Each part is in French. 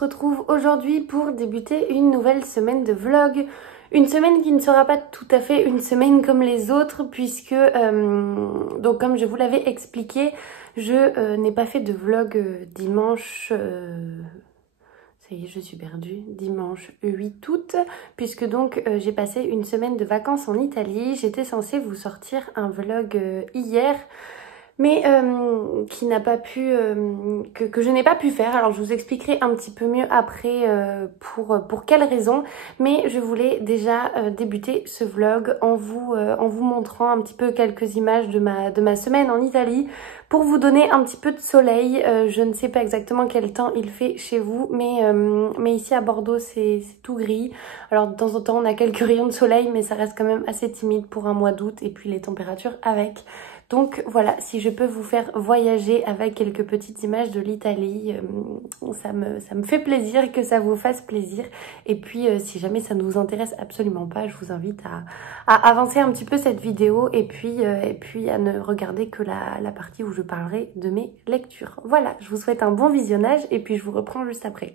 retrouve aujourd'hui pour débuter une nouvelle semaine de vlog. Une semaine qui ne sera pas tout à fait une semaine comme les autres puisque, donc comme je vous l'avais expliqué, je n'ai pas fait de vlog dimanche... Ça y est, je suis perdue. Dimanche 8 août, puisque donc j'ai passé une semaine de vacances en Italie. J'étais censée vous sortir un vlog hier, mais qui n'a pas pu, que je n'ai pas pu faire. Alors je vous expliquerai un petit peu mieux après pour quelles raisons, mais je voulais déjà débuter ce vlog en vous montrant un petit peu quelques images de ma semaine en Italie, pour vous donner un petit peu de soleil. Je ne sais pas exactement quel temps il fait chez vous, mais ici à Bordeaux c'est tout gris. Alors de temps en temps on a quelques rayons de soleil, mais ça reste quand même assez timide pour un mois d'août, et puis les températures avec. Donc voilà, si je peux vous faire voyager avec quelques petites images de l'Italie, ça me fait plaisir que ça vous fasse plaisir. Et puis si jamais ça ne vous intéresse absolument pas, je vous invite à avancer un petit peu cette vidéo et puis à ne regarder que la partie où je parlerai de mes lectures. Voilà, je vous souhaite un bon visionnage et puis je vous reprends juste après.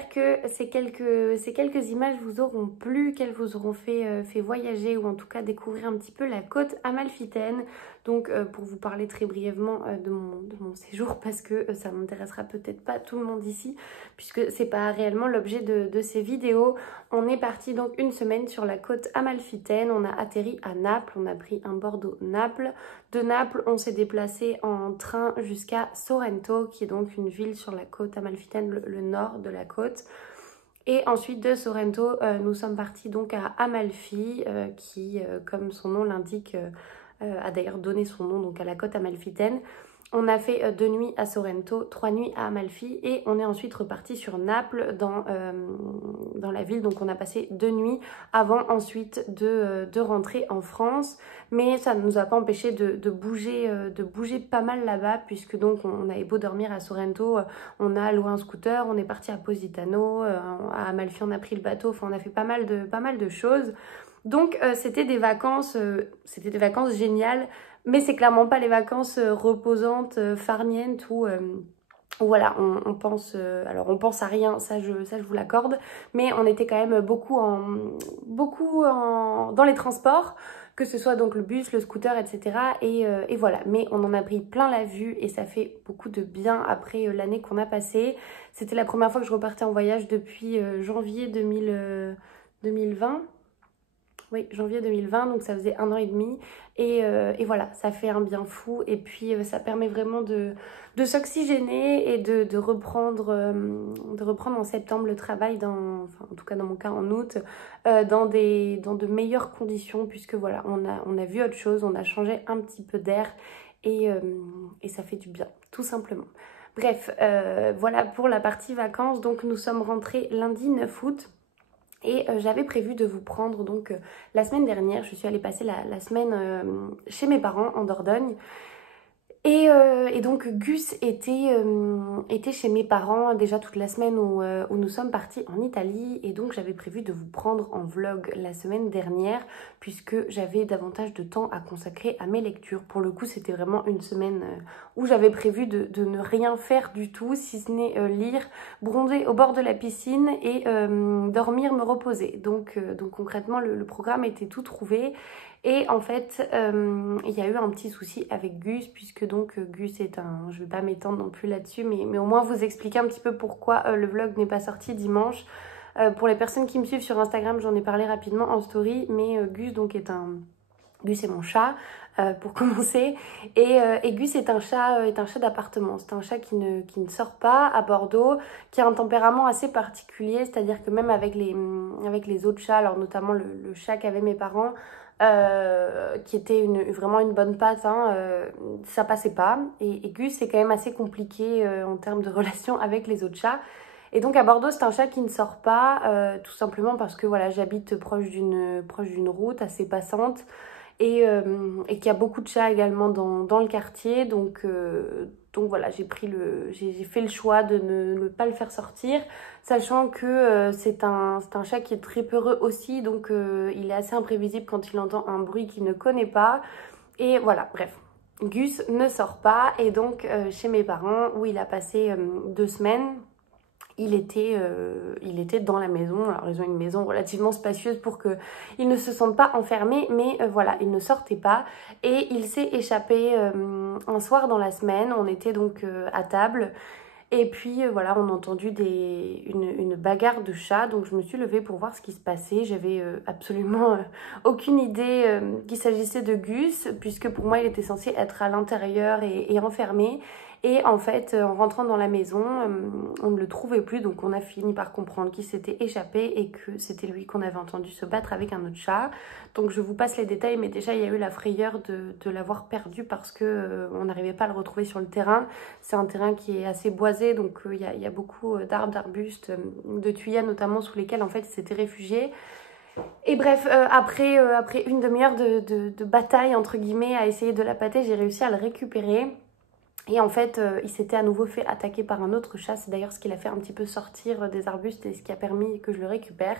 j'espère que ces quelques images vous auront plu, qu'elles vous auront fait voyager ou en tout cas découvrir un petit peu la côte amalfitaine. Donc pour vous parler très brièvement de mon séjour, parce que ça n'intéressera peut-être pas tout le monde ici, puisque c'est pas réellement l'objet de ces vidéos. On est parti donc une semaine sur la côte amalfitaine, on a atterri à Naples, on a pris un Bordeaux-Naples. De Naples, on s'est déplacé en train jusqu'à Sorrento, qui est donc une ville sur la côte amalfitaine, le nord de la côte. Et ensuite de Sorrento, nous sommes partis donc à Amalfi, qui, comme son nom l'indique, a d'ailleurs donné son nom donc à la côte amalfitaine. On a fait 2 nuits à Sorrento, 3 nuits à Amalfi et on est ensuite reparti sur Naples dans la ville. Donc on a passé 2 nuits avant ensuite de rentrer en France. Mais ça ne nous a pas empêché de bouger pas mal là-bas, puisque donc on avait beau dormir à Sorrento, on a loué un scooter, on est parti à Positano, à Amalfi on a pris le bateau, enfin on a fait pas mal de choses. Donc c'était des vacances géniales, mais c'est clairement pas les vacances reposantes, farnientes où voilà, on pense, alors on pense à rien, ça je vous l'accorde, mais on était quand même beaucoup dans les transports, que ce soit donc le bus, le scooter, etc. Et voilà, mais on en a pris plein la vue et ça fait beaucoup de bien après l'année qu'on a passée. C'était la première fois que je repartais en voyage depuis janvier 2020. Oui, janvier 2020, donc ça faisait 1 an et demi. Et voilà, ça fait un bien fou. Et puis ça permet vraiment de s'oxygéner et de reprendre en septembre le travail, enfin, en tout cas dans mon cas en août, dans de meilleures conditions, puisque voilà, on a vu autre chose, on a changé un petit peu d'air et ça fait du bien, tout simplement. Bref, voilà pour la partie vacances. Donc nous sommes rentrés lundi 9 août. Et j'avais prévu de vous prendre donc la semaine dernière, je suis allée passer la semaine chez mes parents en Dordogne. Et donc Gus était chez mes parents déjà toute la semaine où nous sommes partis en Italie. Et donc j'avais prévu de vous prendre en vlog la semaine dernière, puisque j'avais davantage de temps à consacrer à mes lectures. Pour le coup c'était vraiment une semaine où j'avais prévu de ne rien faire du tout, si ce n'est lire, bronzer au bord de la piscine et dormir, me reposer. Donc concrètement le programme était tout trouvé. Et en fait, il y a eu un petit souci avec Gus, puisque donc Gus est je vais pas m'étendre non plus là-dessus, mais au moins vous expliquer un petit peu pourquoi le vlog n'est pas sorti dimanche. Pour les personnes qui me suivent sur Instagram, j'en ai parlé rapidement en story, mais Gus donc Gus est mon chat, pour commencer, et Gus est un chat d'appartement. C'est un chat qui ne sort pas à Bordeaux, qui a un tempérament assez particulier, c'est-à-dire que même avec les autres chats, alors notamment le chat qu'avaient mes parents, qui était vraiment une bonne patte, hein, ça passait pas. Et Gus c'est quand même assez compliqué en termes de relation avec les autres chats. Et donc à Bordeaux c'est un chat qui ne sort pas, tout simplement parce que voilà, j'habite proche d'une route assez passante. Et qu'il y a beaucoup de chats également dans le quartier, donc voilà, j'ai fait le choix de ne pas le faire sortir, sachant que c'est un chat qui est très peureux aussi, donc il est assez imprévisible quand il entend un bruit qu'il ne connaît pas. Et voilà, bref, Gus ne sort pas, et donc chez mes parents où il a passé 2 semaines. Il était dans la maison. Alors ils ont une maison relativement spacieuse pour qu'ils ne se sentent pas enfermés, mais voilà, il ne sortait pas. Et il s'est échappé un soir dans la semaine. On était donc à table. Et puis voilà, on a entendu une bagarre de chats, donc je me suis levée pour voir ce qui se passait. J'avais absolument aucune idée qu'il s'agissait de Gus, puisque pour moi il était censé être à l'intérieur et enfermé. Et en fait, en rentrant dans la maison, on ne le trouvait plus, donc on a fini par comprendre qu'il s'était échappé et que c'était lui qu'on avait entendu se battre avec un autre chat. Donc je vous passe les détails, mais déjà il y a eu la frayeur de l'avoir perdu parce que on n'arrivait pas à le retrouver sur le terrain. C'est un terrain qui est assez boisé, donc il y a beaucoup d'arbres, d'arbustes, de tuyas notamment, sous lesquels en fait il s'était réfugié. Et bref, après une demi-heure de bataille entre guillemets à essayer de l'appâter, j'ai réussi à le récupérer. Et en fait, il s'était à nouveau fait attaquer par un autre chat. C'est d'ailleurs ce qui l'a fait un petit peu sortir des arbustes et ce qui a permis que je le récupère.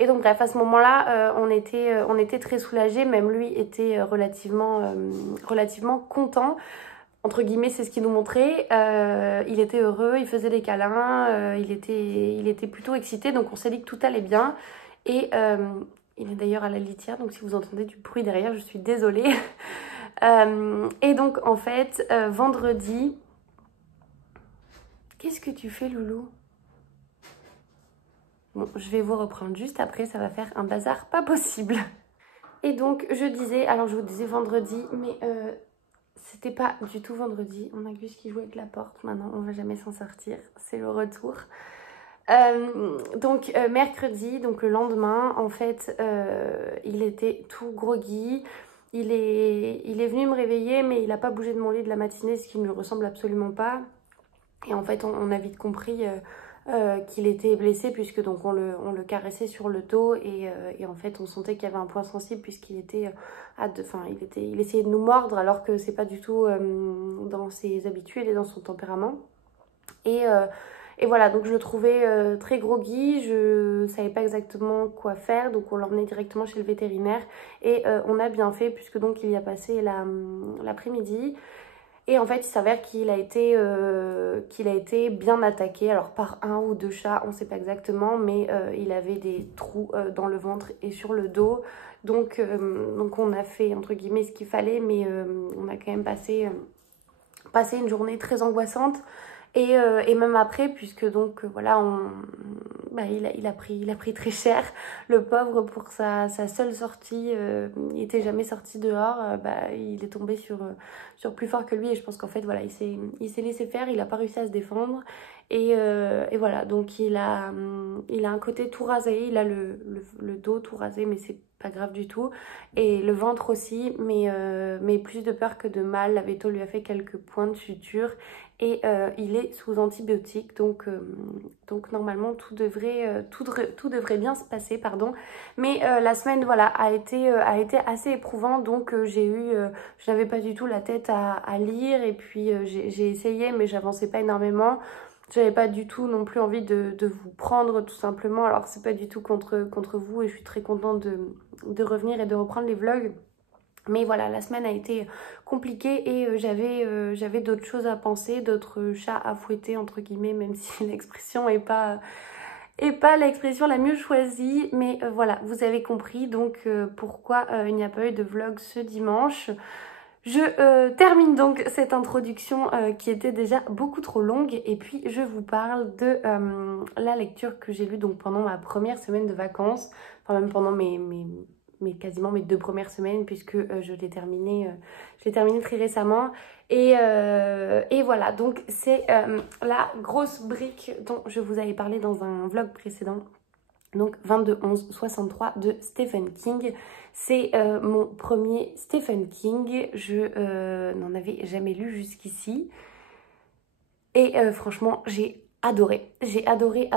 Et donc bref, à ce moment-là, on était très soulagés. Même lui était relativement content. entre guillemets, c'est ce qu'il nous montrait. Il était heureux, il faisait des câlins, il était plutôt excité, donc on s'est dit que tout allait bien. Et il est d'ailleurs à la litière, donc si vous entendez du bruit derrière, je suis désolée. Et donc en fait, vendredi... Qu'est-ce que tu fais, loulou? Bon, je vais vous reprendre juste après, ça va faire un bazar pas possible. Et donc, je disais, alors je vous disais vendredi, mais c'était pas du tout vendredi. On a Gus qui jouait avec la porte, maintenant on va jamais s'en sortir, c'est le retour. Donc mercredi, donc le lendemain, en fait, il était tout groggy. Il est venu me réveiller, mais il n'a pas bougé de mon lit de la matinée, ce qui ne lui ressemble absolument pas. Et en fait, on a vite compris qu'il était blessé, puisque donc on le caressait sur le dos et en fait, on sentait qu'il y avait un point sensible puisqu'il était il essayait de nous mordre alors que c'est pas du tout dans ses habitudes et dans son tempérament. Et voilà, donc je le trouvais très groggy, je savais pas exactement quoi faire, donc on l'emmenait directement chez le vétérinaire et on a bien fait puisque donc il y a passé l'après-midi. Et en fait, il s'avère qu'il a été bien attaqué, alors par un ou deux chats, on ne sait pas exactement, mais il avait des trous dans le ventre et sur le dos. Donc on a fait, entre guillemets, ce qu'il fallait, mais on a quand même passé une journée très angoissante. Et même après, puisque donc voilà, il a pris très cher, le pauvre, pour sa seule sortie. Il n'était jamais sorti dehors, il est tombé sur plus fort que lui. Et je pense qu'en fait, voilà, il s'est laissé faire, il n'a pas réussi à se défendre. Et voilà, donc il a un côté tout rasé, il a le dos tout rasé, mais c'est pas grave du tout. Et le ventre aussi, mais plus de peur que de mal. La véto lui a fait quelques points de suture. Et il est sous antibiotiques, donc normalement tout devrait bien se passer, pardon. Mais la semaine, voilà, a été assez éprouvante, donc je n'avais pas du tout la tête à lire, et puis j'ai essayé, mais j'avançais pas énormément. J'avais pas du tout non plus envie de vous prendre, tout simplement. Alors c'est pas du tout contre vous, et je suis très contente de revenir et de reprendre les vlogs. Mais voilà, la semaine a été compliquée et j'avais d'autres choses à penser, d'autres chats à fouetter, entre guillemets, même si l'expression est pas l'expression la mieux choisie. Mais voilà, vous avez compris donc pourquoi il n'y a pas eu de vlog ce dimanche. Je termine donc cette introduction qui était déjà beaucoup trop longue, et puis je vous parle de la lecture que j'ai lue donc pendant ma première semaine de vacances, enfin même pendant quasiment mes 2 premières semaines, puisque je l'ai terminé très récemment. Et voilà, donc c'est la grosse brique dont je vous avais parlé dans un vlog précédent. Donc 22-11-63 de Stephen King. C'est mon premier Stephen King. Je n'en avais jamais lu jusqu'ici. Et franchement, j'ai adoré. J'ai adoré.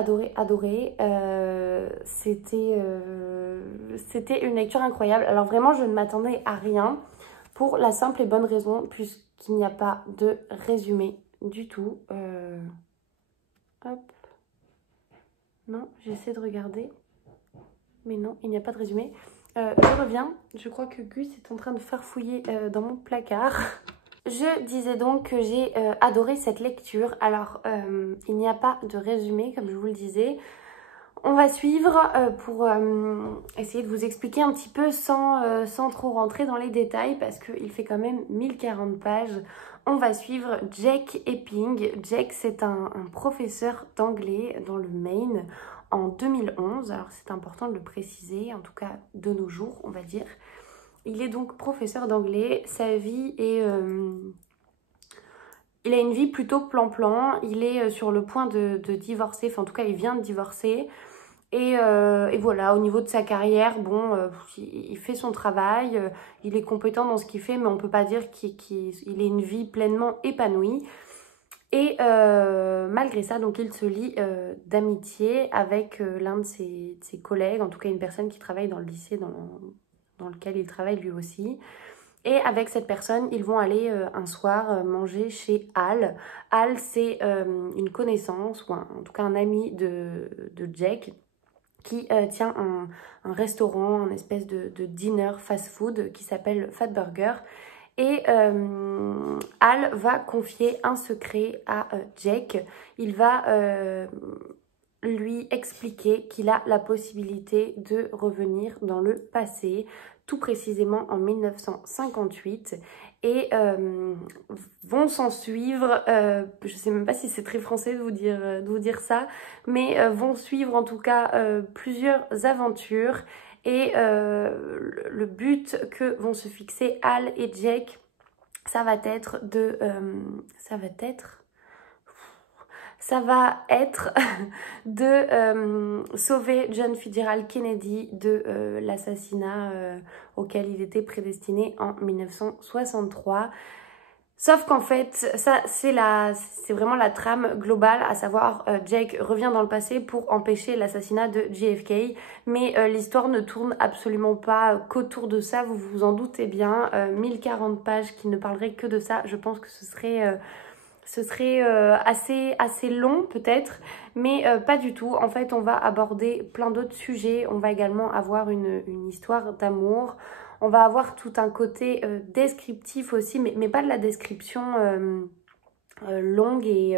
C'était une lecture incroyable. Alors vraiment, je ne m'attendais à rien, pour la simple et bonne raison puisqu'il n'y a pas de résumé du tout. Hop. Non, j'essaie de regarder. Mais non, il n'y a pas de résumé. Je reviens. Je crois que Gus est en train de farfouiller dans mon placard. Je disais donc que j'ai adoré cette lecture. Alors, il n'y a pas de résumé, comme je vous le disais. On va suivre pour essayer de vous expliquer un petit peu sans trop rentrer dans les détails, parce qu'il fait quand même 1040 pages. On va suivre Jake Epping. Jake, c'est un professeur d'anglais dans le Maine en 2011. Alors, c'est important de le préciser, en tout cas de nos jours, on va dire. Il est donc professeur d'anglais. Sa vie est... il a une vie plutôt plan-plan. Il est sur le point de divorcer. Enfin, en tout cas, il vient de divorcer. Et voilà, au niveau de sa carrière, bon, il fait son travail. Il est compétent dans ce qu'il fait, mais on ne peut pas dire qu'il ait une vie pleinement épanouie. Et malgré ça, donc il se lie d'amitié avec l'un de ses collègues, en tout cas une personne qui travaille dans le lycée dans lequel il travaille lui aussi. Et avec cette personne, ils vont aller un soir manger chez Al. Al, c'est une connaissance, ou en tout cas un ami de Jake, qui tient un restaurant, un espèce de diner fast-food qui s'appelle Fat Burger. Et Hal va confier un secret à Jake. Il va lui expliquer qu'il a la possibilité de revenir dans le passé, tout précisément en 1958. Et vont s'en suivre, je sais même pas si c'est très français de vous dire ça, mais vont suivre en tout cas plusieurs aventures. Et le but que vont se fixer Hal et Jake, ça va être de sauver John Fitzgerald Kennedy de l'assassinat auquel il était prédestiné en 1963. Sauf qu'en fait, ça c'est vraiment la trame globale, à savoir Jake revient dans le passé pour empêcher l'assassinat de JFK, mais l'histoire ne tourne absolument pas qu'autour de ça, vous vous en doutez bien. 1040 pages qui ne parleraient que de ça, je pense que ce serait assez long peut-être, mais pas du tout. En fait, on va aborder plein d'autres sujets, on va également avoir une histoire d'amour. On va avoir tout un côté descriptif aussi, mais pas de la description longue et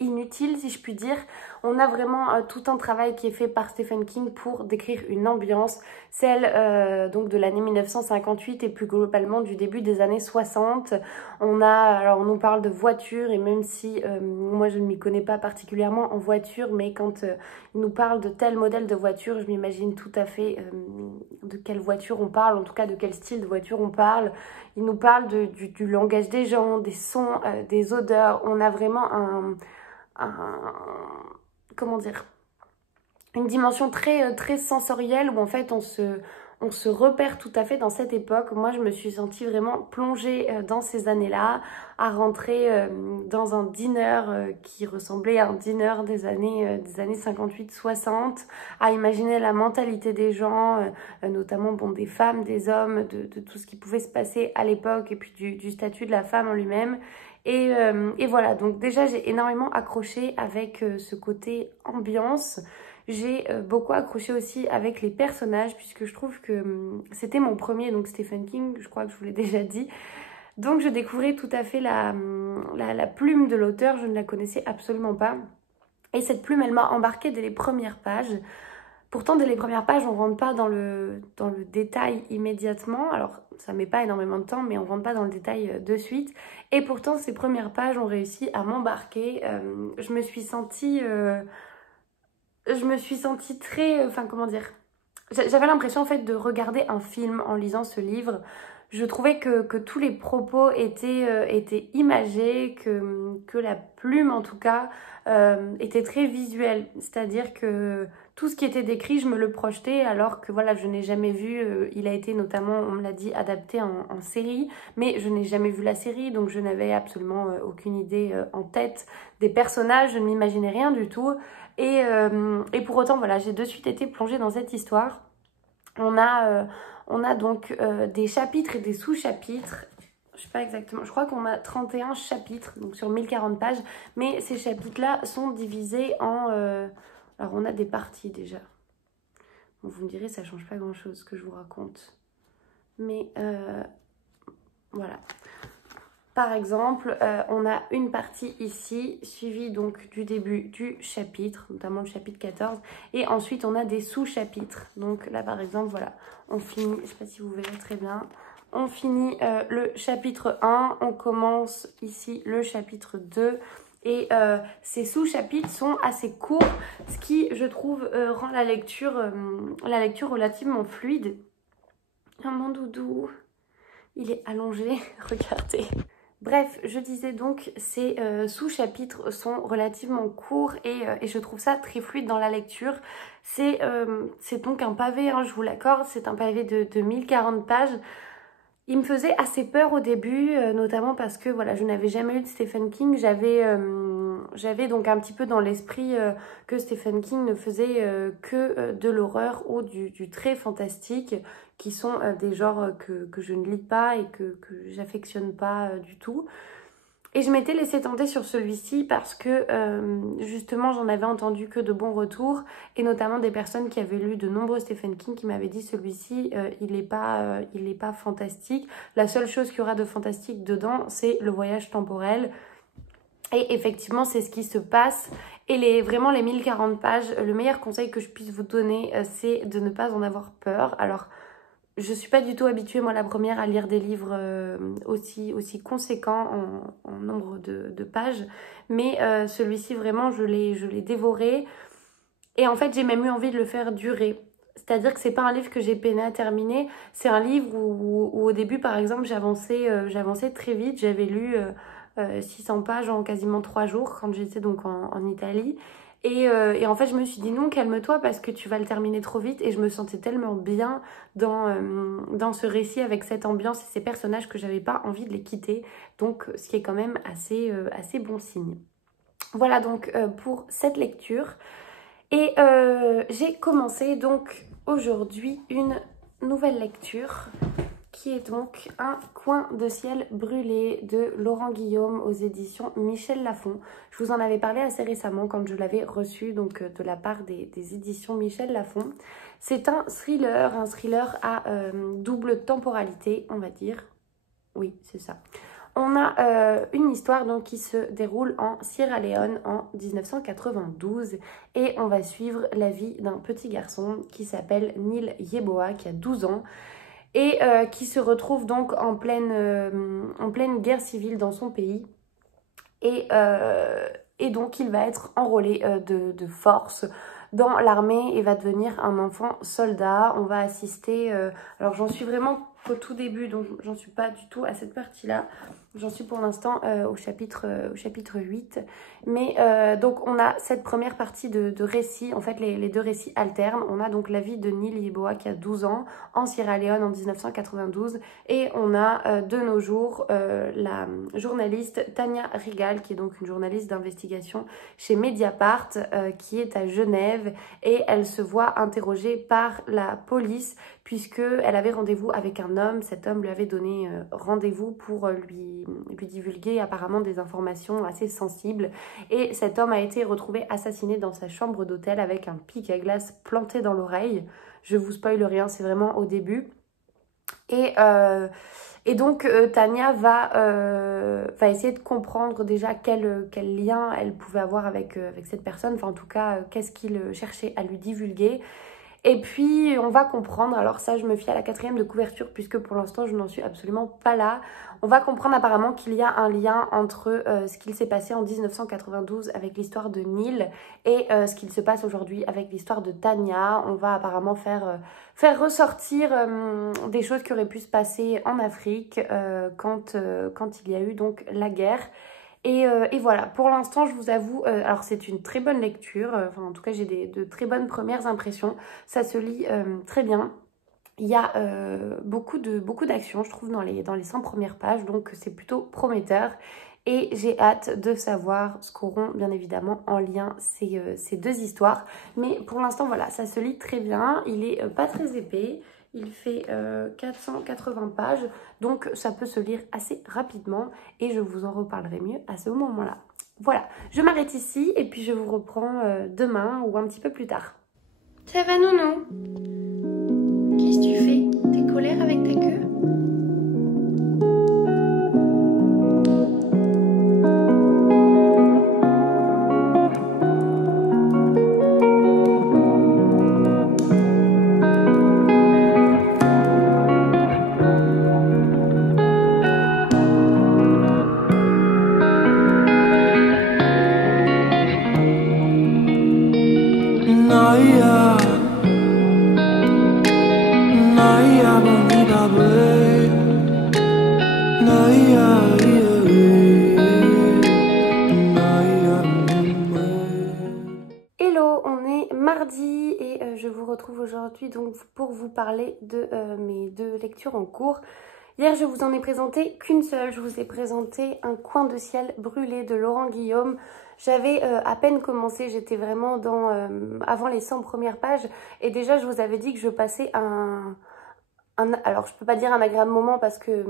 inutile, si je puis dire. On a vraiment tout un travail qui est fait par Stephen King pour décrire une ambiance, celle donc de l'année 1958 et plus globalement du début des années 60. Alors on nous parle de voitures, et même si moi je ne m'y connais pas particulièrement en voiture, mais quand il nous parle de tel modèle de voiture, je m'imagine tout à fait de quelle voiture on parle, en tout cas de quel style de voiture on parle. Il nous parle du langage des gens, des sons, des odeurs. On a vraiment comment dire, une dimension très sensorielle où en fait on se repère tout à fait dans cette époque. Moi je me suis sentie vraiment plongée dans ces années-là, à rentrer dans un diner qui ressemblait à un diner des années 58-60, à imaginer la mentalité des gens, notamment bon, des femmes, des hommes, de tout ce qui pouvait se passer à l'époque, et puis du statut de la femme en lui-même. Et voilà, donc déjà j'ai énormément accroché avec ce côté ambiance. J'ai beaucoup accroché aussi avec les personnages, puisque je trouve que c'était mon premier, donc Stephen King, je crois que je vous l'ai déjà dit. Donc je découvrais tout à fait la plume de l'auteur, je ne la connaissais absolument pas. Et cette plume, elle m'a embarquée dès les premières pages. Pourtant, dès les premières pages, on ne rentre pas dans le détail immédiatement. Alors, ça ne met pas énormément de temps, mais on ne rentre pas dans le détail de suite. Et pourtant, ces premières pages ont réussi à m'embarquer. Je me suis sentie très... Enfin, comment dire, j'avais l'impression en fait de regarder un film en lisant ce livre. Je trouvais que tous les propos étaient imagés, que la plume en tout cas était très visuelle. C'est-à-dire que tout ce qui était décrit, je me le projetais, alors que voilà, je n'ai jamais vu, il a été notamment, on me l'a dit, adapté en série, mais je n'ai jamais vu la série, donc je n'avais absolument aucune idée en tête des personnages, je ne m'imaginais rien du tout. Et pour autant, voilà, j'ai de suite été plongée dans cette histoire. On a donc des chapitres et des sous-chapitres. Je sais pas exactement, je crois qu'on a 31 chapitres, donc sur 1040 pages. Mais ces chapitres-là sont divisés en... alors on a des parties déjà. Bon, vous me direz, ça change pas grand-chose ce que je vous raconte. Mais voilà. Par exemple, on a une partie ici, suivie donc du début du chapitre, notamment le chapitre 14. Et ensuite, on a des sous-chapitres. Donc là, par exemple, voilà, on finit, je ne sais pas si vous verrez très bien, on finit le chapitre 1, on commence ici le chapitre 2. Et ces sous-chapitres sont assez courts, ce qui, je trouve, rend la lecture relativement fluide. Oh, mon doudou, il est allongé, regardez. Bref, je disais donc, ces sous-chapitres sont relativement courts et je trouve ça très fluide dans la lecture. C'est donc un pavé, hein, je vous l'accorde, c'est un pavé de 1040 pages. Il me faisait assez peur au début, notamment parce que voilà, je n'avais jamais lu de Stephen King. J'avais donc un petit peu dans l'esprit que Stephen King ne faisait que de l'horreur ou du très fantastique, qui sont des genres que je ne lis pas et que j'affectionne pas du tout. Et je m'étais laissée tenter sur celui-ci parce que justement j'en avais entendu que de bons retours et notamment des personnes qui avaient lu de nombreux Stephen King qui m'avaient dit celui-ci il est pas fantastique. La seule chose qu'il y aura de fantastique dedans c'est le voyage temporel. Et effectivement c'est ce qui se passe. Et vraiment les 1040 pages, le meilleur conseil que je puisse vous donner c'est de ne pas en avoir peur. Alors je suis pas du tout habituée, moi, la première, à lire des livres aussi conséquents en nombre de pages. Mais celui-ci, vraiment, je l'ai dévoré. Et en fait, j'ai même eu envie de le faire durer. C'est-à-dire que c'est pas un livre que j'ai peiné à terminer. C'est un livre où au début, par exemple, j'avançais très vite. J'avais lu 600 pages en quasiment 3 jours quand j'étais donc en Italie. Et en fait, je me suis dit non, calme-toi parce que tu vas le terminer trop vite. Et je me sentais tellement bien dans ce récit avec cette ambiance et ces personnages que j'avais pas envie de les quitter. Donc, ce qui est quand même assez bon signe. Voilà donc pour cette lecture. Et j'ai commencé donc aujourd'hui une nouvelle lecture qui est donc Un coin de ciel brûlé de Laurent Guillaume aux éditions Michel Lafon. Je vous en avais parlé assez récemment quand je l'avais reçu donc de la part des éditions Michel Lafon. C'est un thriller à double temporalité, on va dire. Oui, c'est ça. On a une histoire donc qui se déroule en Sierra Leone en 1992 et on va suivre la vie d'un petit garçon qui s'appelle Neil Yeboah qui a 12 ans et qui se retrouve donc en pleine guerre civile dans son pays et donc il va être enrôlé de force dans l'armée et va devenir un enfant soldat. On va assister, alors j'en suis vraiment qu'au tout début donc j'en suis pas du tout à cette partie-là. J'en suis pour l'instant au chapitre 8. Mais donc on a cette première partie de récit. En fait, les deux récits alternent. On a donc la vie de Neil Yeboah qui a 12 ans en Sierra Leone en 1992. Et on a de nos jours la journaliste Tania Rigal, qui est donc une journaliste d'investigation chez Mediapart, qui est à Genève. Et elle se voit interrogée par la police puisqu'elle avait rendez-vous avec un homme. Cet homme lui avait donné rendez-vous pour lui divulguer apparemment des informations assez sensibles. Et cet homme a été retrouvé assassiné dans sa chambre d'hôtel avec un pic à glace planté dans l'oreille. Je vous spoile rien, c'est vraiment au début. Et donc Tania va essayer de comprendre déjà quel lien elle pouvait avoir avec cette personne. Enfin en tout cas, qu'est-ce qu'il cherchait à lui divulguer. Et puis on va comprendre, alors ça je me fie à la 4e de couverture puisque pour l'instant je n'en suis absolument pas là. On va comprendre apparemment qu'il y a un lien entre ce qu'il s'est passé en 1992 avec l'histoire de Neil et ce qu'il se passe aujourd'hui avec l'histoire de Tania. On va apparemment faire ressortir des choses qui auraient pu se passer en Afrique quand il y a eu donc la guerre. Et voilà, pour l'instant, je vous avoue, alors c'est une très bonne lecture, enfin en tout cas j'ai de très bonnes premières impressions, ça se lit très bien. Il y a beaucoup d'actions, je trouve, dans les 100 premières pages, donc c'est plutôt prometteur. Et j'ai hâte de savoir ce qu'auront bien évidemment en lien ces deux histoires. Mais pour l'instant, voilà, ça se lit très bien, il est pas très épais. Il fait 480 pages, donc ça peut se lire assez rapidement et je vous en reparlerai mieux à ce moment-là. Voilà, je m'arrête ici et puis je vous reprends demain ou un petit peu plus tard. Ça va, Nounou? Qu'est-ce que tu fais? T'es colère avec ta queue? Hello, on est mardi et je vous retrouve aujourd'hui donc pour vous parler de mes deux lectures en cours. Hier, je vous en ai présenté qu'une seule. Je vous ai présenté Un coin de ciel brûlé de Laurent Guillaume. J'avais à peine commencé, j'étais vraiment avant les 100 premières pages. Et déjà, je vous avais dit que je passais alors je peux pas dire un agréable moment parce que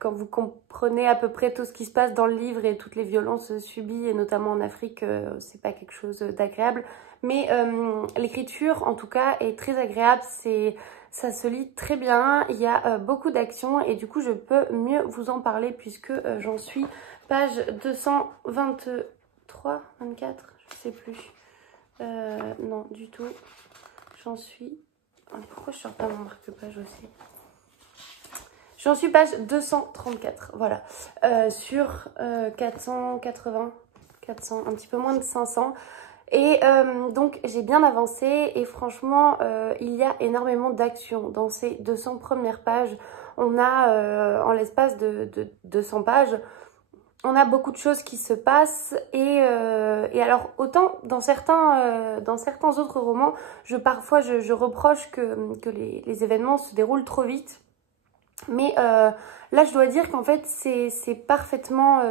quand vous comprenez à peu près tout ce qui se passe dans le livre et toutes les violences subies, et notamment en Afrique, c'est pas quelque chose d'agréable. Mais l'écriture, en tout cas, est très agréable. Ça se lit très bien. Il y a beaucoup d'actions et du coup, je peux mieux vous en parler puisque j'en suis page 223, 24, je sais plus. Non, du tout. J'en suis... Pourquoi je sors pas mon marque-page aussi? J'en suis page 234, voilà. Sur 480, 400, un petit peu moins de 500. Et donc j'ai bien avancé et franchement il y a énormément d'actions dans ces 200 premières pages. On a en l'espace de 200 pages, on a beaucoup de choses qui se passent et alors autant dans certains autres romans, parfois je reproche que les événements se déroulent trop vite. Mais là, je dois dire qu'en fait, c'est parfaitement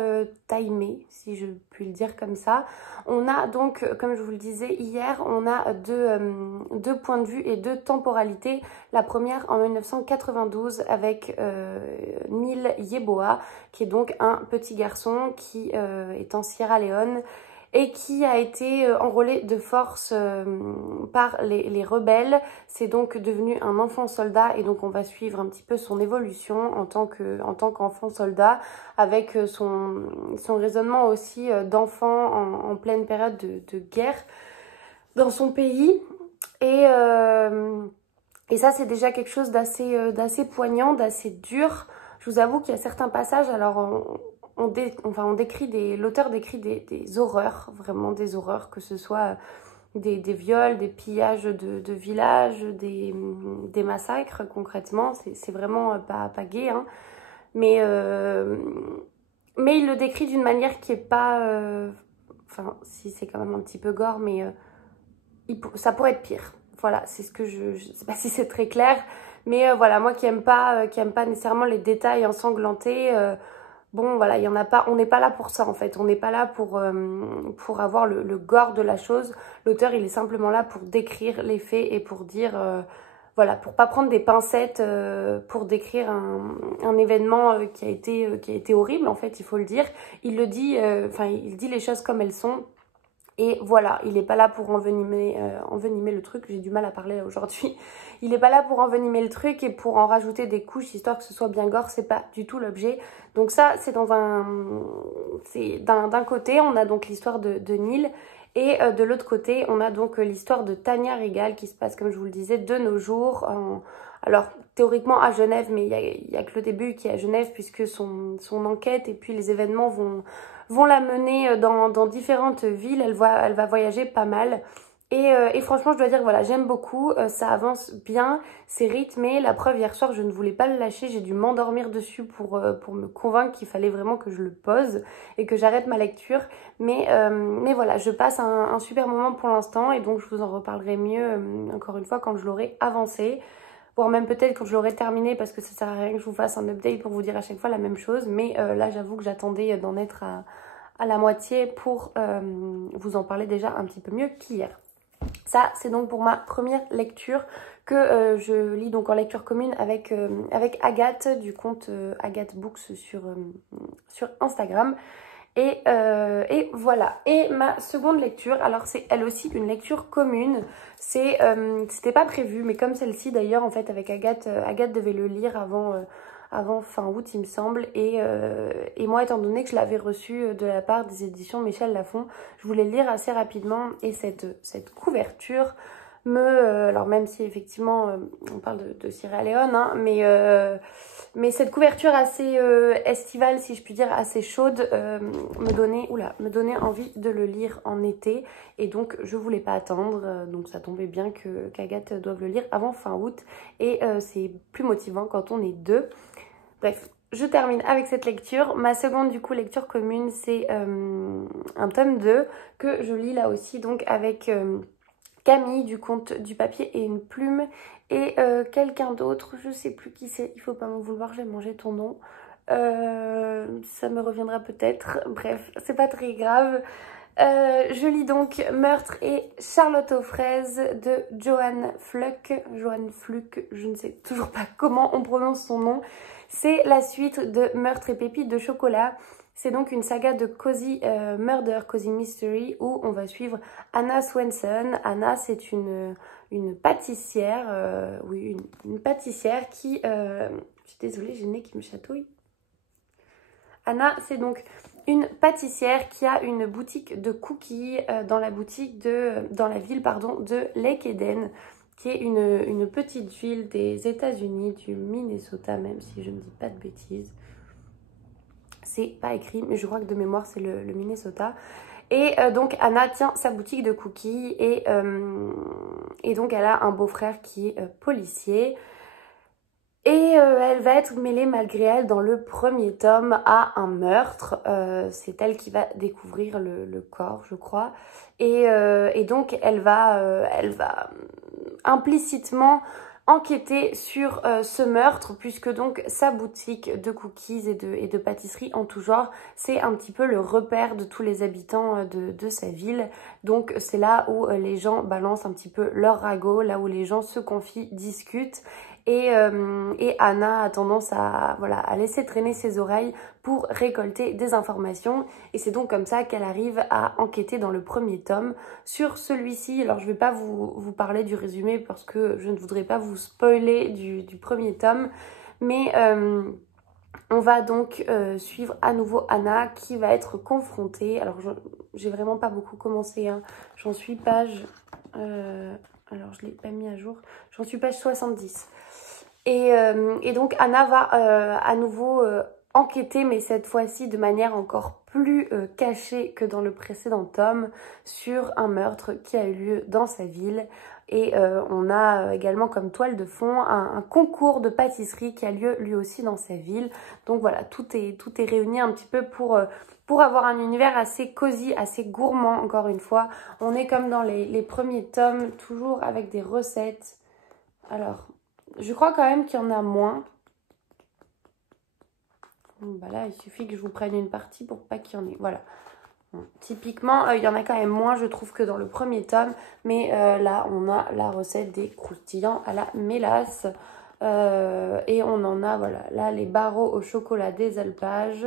timé, si je puis le dire comme ça. On a donc, comme je vous le disais hier, on a deux points de vue et deux temporalités. La première en 1992 avec Neil Yeboah, qui est donc un petit garçon qui est en Sierra Leone et qui a été enrôlé de force par les rebelles. C'est donc devenu un enfant soldat et donc on va suivre un petit peu son évolution en tant qu'enfant soldat avec son raisonnement aussi d'enfant en pleine période de guerre dans son pays. Et ça, c'est déjà quelque chose d'assez poignant, d'assez dur. Je vous avoue qu'il y a certains passages, alors l'auteur décrit des horreurs, vraiment des horreurs, que ce soit des viols, des pillages de villages, des massacres concrètement. C'est vraiment pas gai, hein. Mais il le décrit d'une manière qui est pas... Enfin, si c'est quand même un petit peu gore, mais ça pourrait être pire. Voilà, c'est ce que je sais pas si c'est très clair, mais voilà, moi qui aime pas nécessairement les détails ensanglantés, bon voilà, il y en a pas, on n'est pas là pour ça en fait, on n'est pas là pour avoir le gore de la chose. L'auteur, il est simplement là pour décrire les faits et pour dire, voilà, pour pas prendre des pincettes pour décrire un événement qui a été horrible en fait, il faut le dire. Il le dit, il dit les choses comme elles sont. Et voilà, il n'est pas là pour envenimer le truc. J'ai du mal à parler aujourd'hui. Il n'est pas là pour envenimer le truc et pour en rajouter des couches histoire que ce soit bien gore. C'est pas du tout l'objet. Donc ça, c'est d'un côté, on a donc l'histoire de Neil. Et de l'autre côté, on a donc l'histoire de Tania Rigal qui se passe, comme je vous le disais, de nos jours. Alors, théoriquement à Genève, mais il y a que le début qui est à Genève puisque son enquête et puis les événements vont la mener dans différentes villes. Elle va voyager pas mal. Et franchement, je dois dire, voilà, j'aime beaucoup. Ça avance bien, c'est rythmé. La preuve, hier soir, je ne voulais pas le lâcher. J'ai dû m'endormir dessus pour me convaincre qu'il fallait vraiment que je le pose et que j'arrête ma lecture. Mais voilà, je passe un super moment pour l'instant et donc je vous en reparlerai mieux, encore une fois, quand je l'aurai avancé. Voire même peut-être quand je l'aurai terminé parce que ça sert à rien que je vous fasse un update pour vous dire à chaque fois la même chose. Mais là, j'avoue que j'attendais d'en être à la moitié pour vous en parler déjà un petit peu mieux qu'hier. Ça, c'est donc pour ma première lecture que je lis donc en lecture commune avec Agathe du compte Agathe Books sur Instagram. Et voilà. Et ma seconde lecture, alors c'est elle aussi une lecture commune. C'était pas prévu, mais comme celle-ci d'ailleurs, en fait, avec Agathe, Agathe devait le lire avant fin août, il me semble. Et moi, étant donné que je l'avais reçu de la part des éditions Michel Lafon, je voulais le lire assez rapidement. Et cette couverture alors même si effectivement on parle de Sierra Leone, hein, mais cette couverture assez estivale, si je puis dire, assez chaude, me donnait envie de le lire en été. Et donc je voulais pas attendre, donc ça tombait bien qu'Agathe doive le lire avant fin août. Et c'est plus motivant quand on est deux. Bref, je termine avec cette lecture. Ma seconde du coup lecture commune, c'est un tome 2 que je lis là aussi donc avec Camille du compte du papier et une plume et quelqu'un d'autre, je sais plus qui c'est, il faut pas m'en vouloir, j'ai mangé ton nom. Ça me reviendra peut-être, bref, c'est pas très grave. Je lis donc Meurtre et Charlotte aux fraises de Johann Fluck. Johann Fluck, je ne sais toujours pas comment on prononce son nom. C'est la suite de Meurtre et pépites de chocolat. C'est donc une saga de Cozy Murder, Cozy Mystery, où on va suivre Anna Swenson. Anna, c'est une pâtissière, oui, une pâtissière qui... je suis désolée, j'ai le nez qui me chatouille. Anna, c'est donc une pâtissière qui a une boutique de cookies dans la ville de Lake Eden, qui est une petite ville des États-Unis, du Minnesota, même si je ne dis pas de bêtises. C'est pas écrit, mais je crois que de mémoire, c'est le Minnesota. Et donc, Anna tient sa boutique de cookies et donc, elle a un beau-frère qui est policier. Et elle va être mêlée malgré elle dans le premier tome à un meurtre. C'est elle qui va découvrir le corps, je crois. Et donc elle va implicitement enquêter sur ce meurtre, puisque donc sa boutique de cookies et de pâtisserie en tout genre, c'est un petit peu le repère de tous les habitants de sa ville. Donc c'est là où les gens balancent un petit peu leur ragot, là où les gens se confient, discutent. Et Anna a tendance à laisser traîner ses oreilles pour récolter des informations. Et c'est donc comme ça qu'elle arrive à enquêter dans le premier tome sur celui-ci. Alors je ne vais pas vous parler du résumé parce que je ne voudrais pas vous spoiler du premier tome. Mais on va donc suivre à nouveau Anna qui va être confrontée. Alors j'ai vraiment pas beaucoup commencé, hein. J'en suis page... alors je ne l'ai pas mis à jour. J'en suis page 70. Et donc Anna va à nouveau enquêter, mais cette fois-ci de manière encore plus cachée que dans le précédent tome, sur un meurtre qui a eu lieu dans sa ville. Et on a également comme toile de fond un concours de pâtisserie qui a lieu lui aussi dans sa ville. Donc voilà, tout est réuni un petit peu pour avoir un univers assez cosy, assez gourmand, encore une fois. On est comme dans les premiers tomes, toujours avec des recettes. Alors... je crois quand même qu'il y en a moins. Bon, bah là, il suffit que je vous prenne une partie pour pas qu'il y en ait. Voilà. Bon, typiquement, il y en a quand même moins, je trouve, que dans le premier tome. Mais là, on a la recette des croustillants à la mélasse. Et on en a, voilà, là, les barreaux au chocolat des alpages.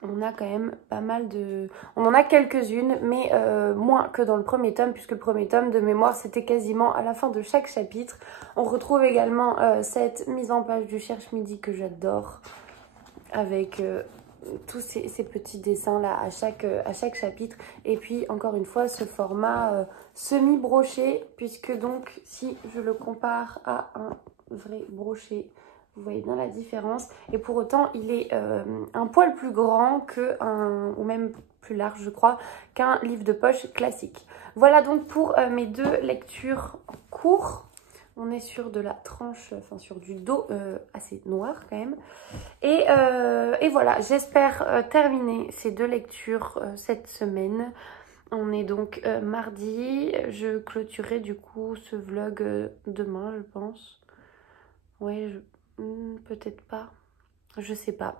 On a quand même pas mal de... on en a quelques-unes, mais moins que dans le premier tome, puisque le premier tome, de mémoire, c'était quasiment à la fin de chaque chapitre. On retrouve également cette mise en page du Cherche-Midi que j'adore, avec tous ces petits dessins-là à chaque chapitre. Et puis, encore une fois, ce format semi-broché, puisque donc, si je le compare à un vrai brochet... vous voyez bien la différence. Et pour autant, il est un poil plus grand ou même plus large, je crois, qu'un livre de poche classique. Voilà donc pour mes deux lectures en cours. On est sur de la tranche, enfin sur du dos assez noir quand même. Et voilà, j'espère terminer ces deux lectures cette semaine. On est donc mardi. Je clôturerai du coup ce vlog demain, je pense. Ouais, peut-être pas. Je sais pas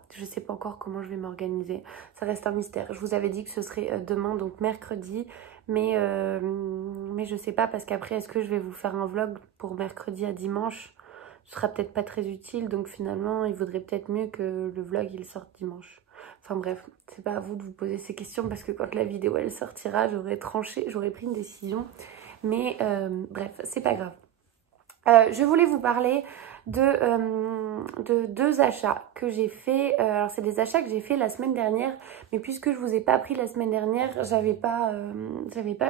encore comment je vais m'organiser. Ça reste un mystère. Je vous avais dit que ce serait demain, donc mercredi. Mais je sais pas, parce qu'après, est-ce que je vais vous faire un vlog pour mercredi à dimanche? Ce sera peut-être pas très utile. Donc finalement, il vaudrait peut-être mieux que le vlog, il sorte dimanche. Enfin bref, c'est pas à vous de vous poser ces questions, parce que quand la vidéo, elle sortira, j'aurai tranché, j'aurai pris une décision. Mais bref, c'est pas grave. Je voulais vous parler de deux achats que j'ai fait. Alors c'est des achats que j'ai fait la semaine dernière, mais puisque je vous ai pas pris la semaine dernière, j'avais pas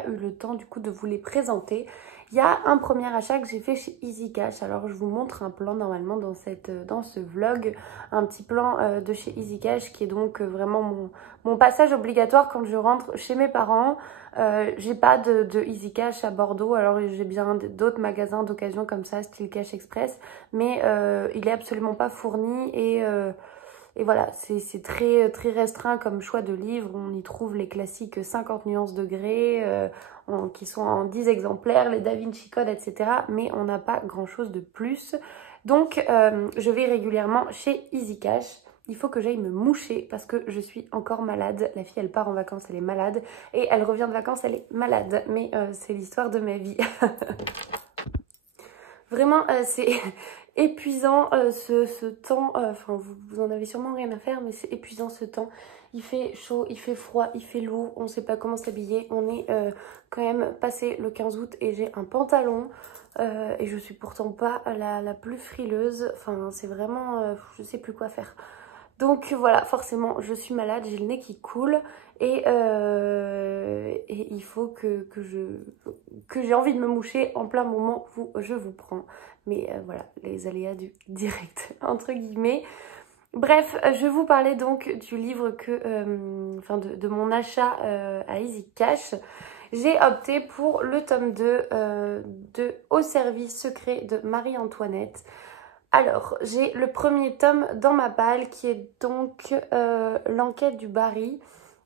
eu le temps du coup de vous les présenter. Il y a un premier achat que j'ai fait chez Easy Cash. Alors je vous montre un plan normalement dans ce vlog, un petit plan de chez Easy Cash qui est donc vraiment mon passage obligatoire quand je rentre chez mes parents. J'ai pas de Easy Cash à Bordeaux, alors j'ai bien d'autres magasins d'occasion comme ça, style Cash Express, mais il est absolument pas fourni et voilà, c'est très restreint comme choix de livres. On y trouve les classiques 50 nuances de gré qui sont en 10 exemplaires, les Da Vinci Code, etc. Mais on n'a pas grand chose de plus. Donc je vais régulièrement chez Easy Cash. il faut que j'aille me moucher parce que je suis encore malade. La fille, elle part en vacances, elle est malade. Et elle revient de vacances, elle est malade. Mais c'est l'histoire de ma vie. Vraiment, c'est épuisant ce temps. Enfin, vous en avez sûrement rien à faire, mais c'est épuisant ce temps. Il fait chaud, il fait froid, il fait lourd. On ne sait pas comment s'habiller. On est quand même passé le 15 août et j'ai un pantalon. Et je suis pourtant pas la plus frileuse. Enfin, c'est vraiment... je sais plus quoi faire. Donc voilà, forcément, je suis malade, j'ai le nez qui coule et il faut que j'ai envie de me moucher en plein moment où je vous prends. Mais voilà, les aléas du direct, entre guillemets. Bref, je vais vous parler donc du livre enfin de mon achat à Easy Cash. J'ai opté pour le tome 2 de Au service secret de Marie-Antoinette. Alors, j'ai le premier tome dans ma palle qui est donc l'enquête du Barry,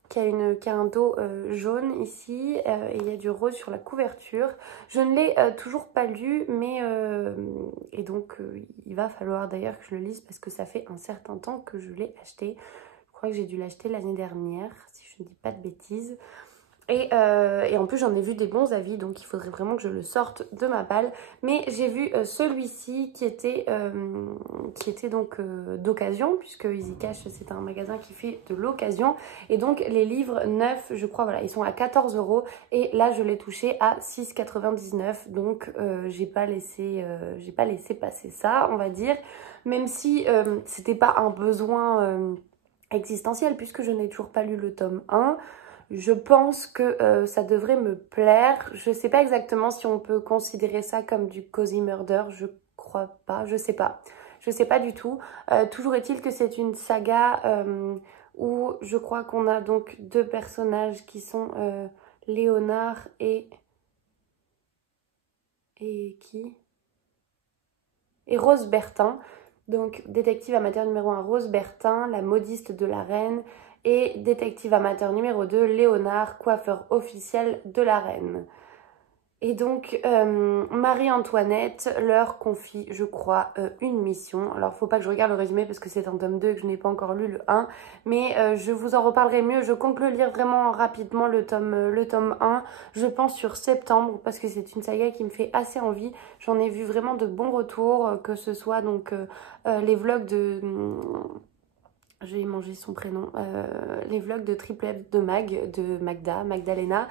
qui a un dos jaune ici et il y a du rose sur la couverture. Je ne l'ai toujours pas lu, mais et donc il va falloir d'ailleurs que je le lise parce que ça fait un certain temps que je l'ai acheté. Je crois que j'ai dû l'acheter l'année dernière, si je ne dis pas de bêtises. Et en plus j'en ai vu des bons avis, donc il faudrait vraiment que je le sorte de ma palle. Mais j'ai vu celui-ci qui était donc d'occasion, puisque Easy Cash c'est un magasin qui fait de l'occasion. Et donc les livres neufs, je crois, voilà, ils sont à 14 €. Et là je l'ai touché à 6,99 €. Donc j'ai pas laissé passer ça, on va dire. Même si c'était pas un besoin existentiel, puisque je n'ai toujours pas lu le tome 1. Je pense que ça devrait me plaire. Je sais pas exactement si on peut considérer ça comme du cozy murder. Je crois pas, je sais pas. Je sais pas du tout. Toujours est-il que c'est une saga où je crois qu'on a donc deux personnages qui sont Léonard et qui? Et Rose Bertin. Donc détective amateur numéro 1, Rose Bertin, la modiste de la reine. Et détective amateur numéro 2, Léonard, coiffeur officiel de la reine. Et donc, Marie-Antoinette leur confie, je crois, une mission. Alors, faut pas que je regarde le résumé parce que c'est un tome 2 et que je n'ai pas encore lu le 1. Mais je vous en reparlerai mieux. Je compte le lire vraiment rapidement, le tome 1. Je pense sur septembre parce que c'est une saga qui me fait assez envie. J'en ai vu vraiment de bons retours, que ce soit donc les vlogs de... je vais manger son prénom. Les vlogs de Triple F de Magdalena.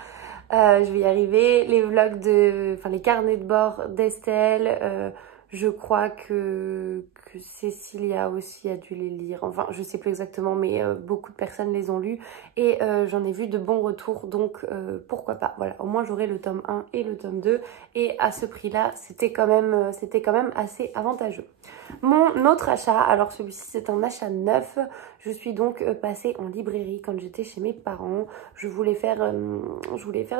Je vais y arriver. Les vlogs enfin les carnets de bord d'Estelle. Je crois que Cécilia aussi a dû les lire. Enfin, je sais plus exactement, mais beaucoup de personnes les ont lus. Et j'en ai vu de bons retours, donc pourquoi pas. Voilà, au moins j'aurai le tome 1 et le tome 2. Et à ce prix-là, c'était quand même assez avantageux. Mon autre achat, alors celui-ci c'est un achat neuf. Je suis donc passée en librairie quand j'étais chez mes parents. Je voulais faire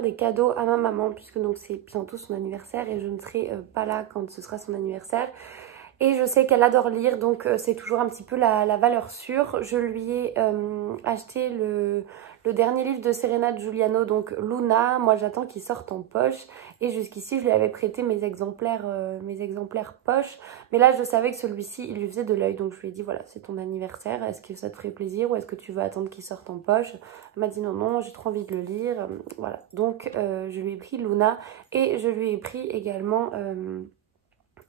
des cadeaux à ma maman puisque donc c'est bientôt son anniversaire et je ne serai pas là quand ce sera son anniversaire. Et je sais qu'elle adore lire, donc c'est toujours un petit peu la valeur sûre. Je lui ai acheté le dernier livre de Serena Giuliano, donc Luna. Moi j'attends qu'il sorte en poche. Et jusqu'ici je lui avais prêté mes exemplaires poche. Mais là je savais que celui-ci il lui faisait de l'œil. Donc je lui ai dit voilà, c'est ton anniversaire, est-ce que ça te ferait plaisir ou est-ce que tu veux attendre qu'il sorte en poche? Elle m'a dit non, non, j'ai trop envie de le lire. Voilà, donc je lui ai pris Luna et je lui ai pris également...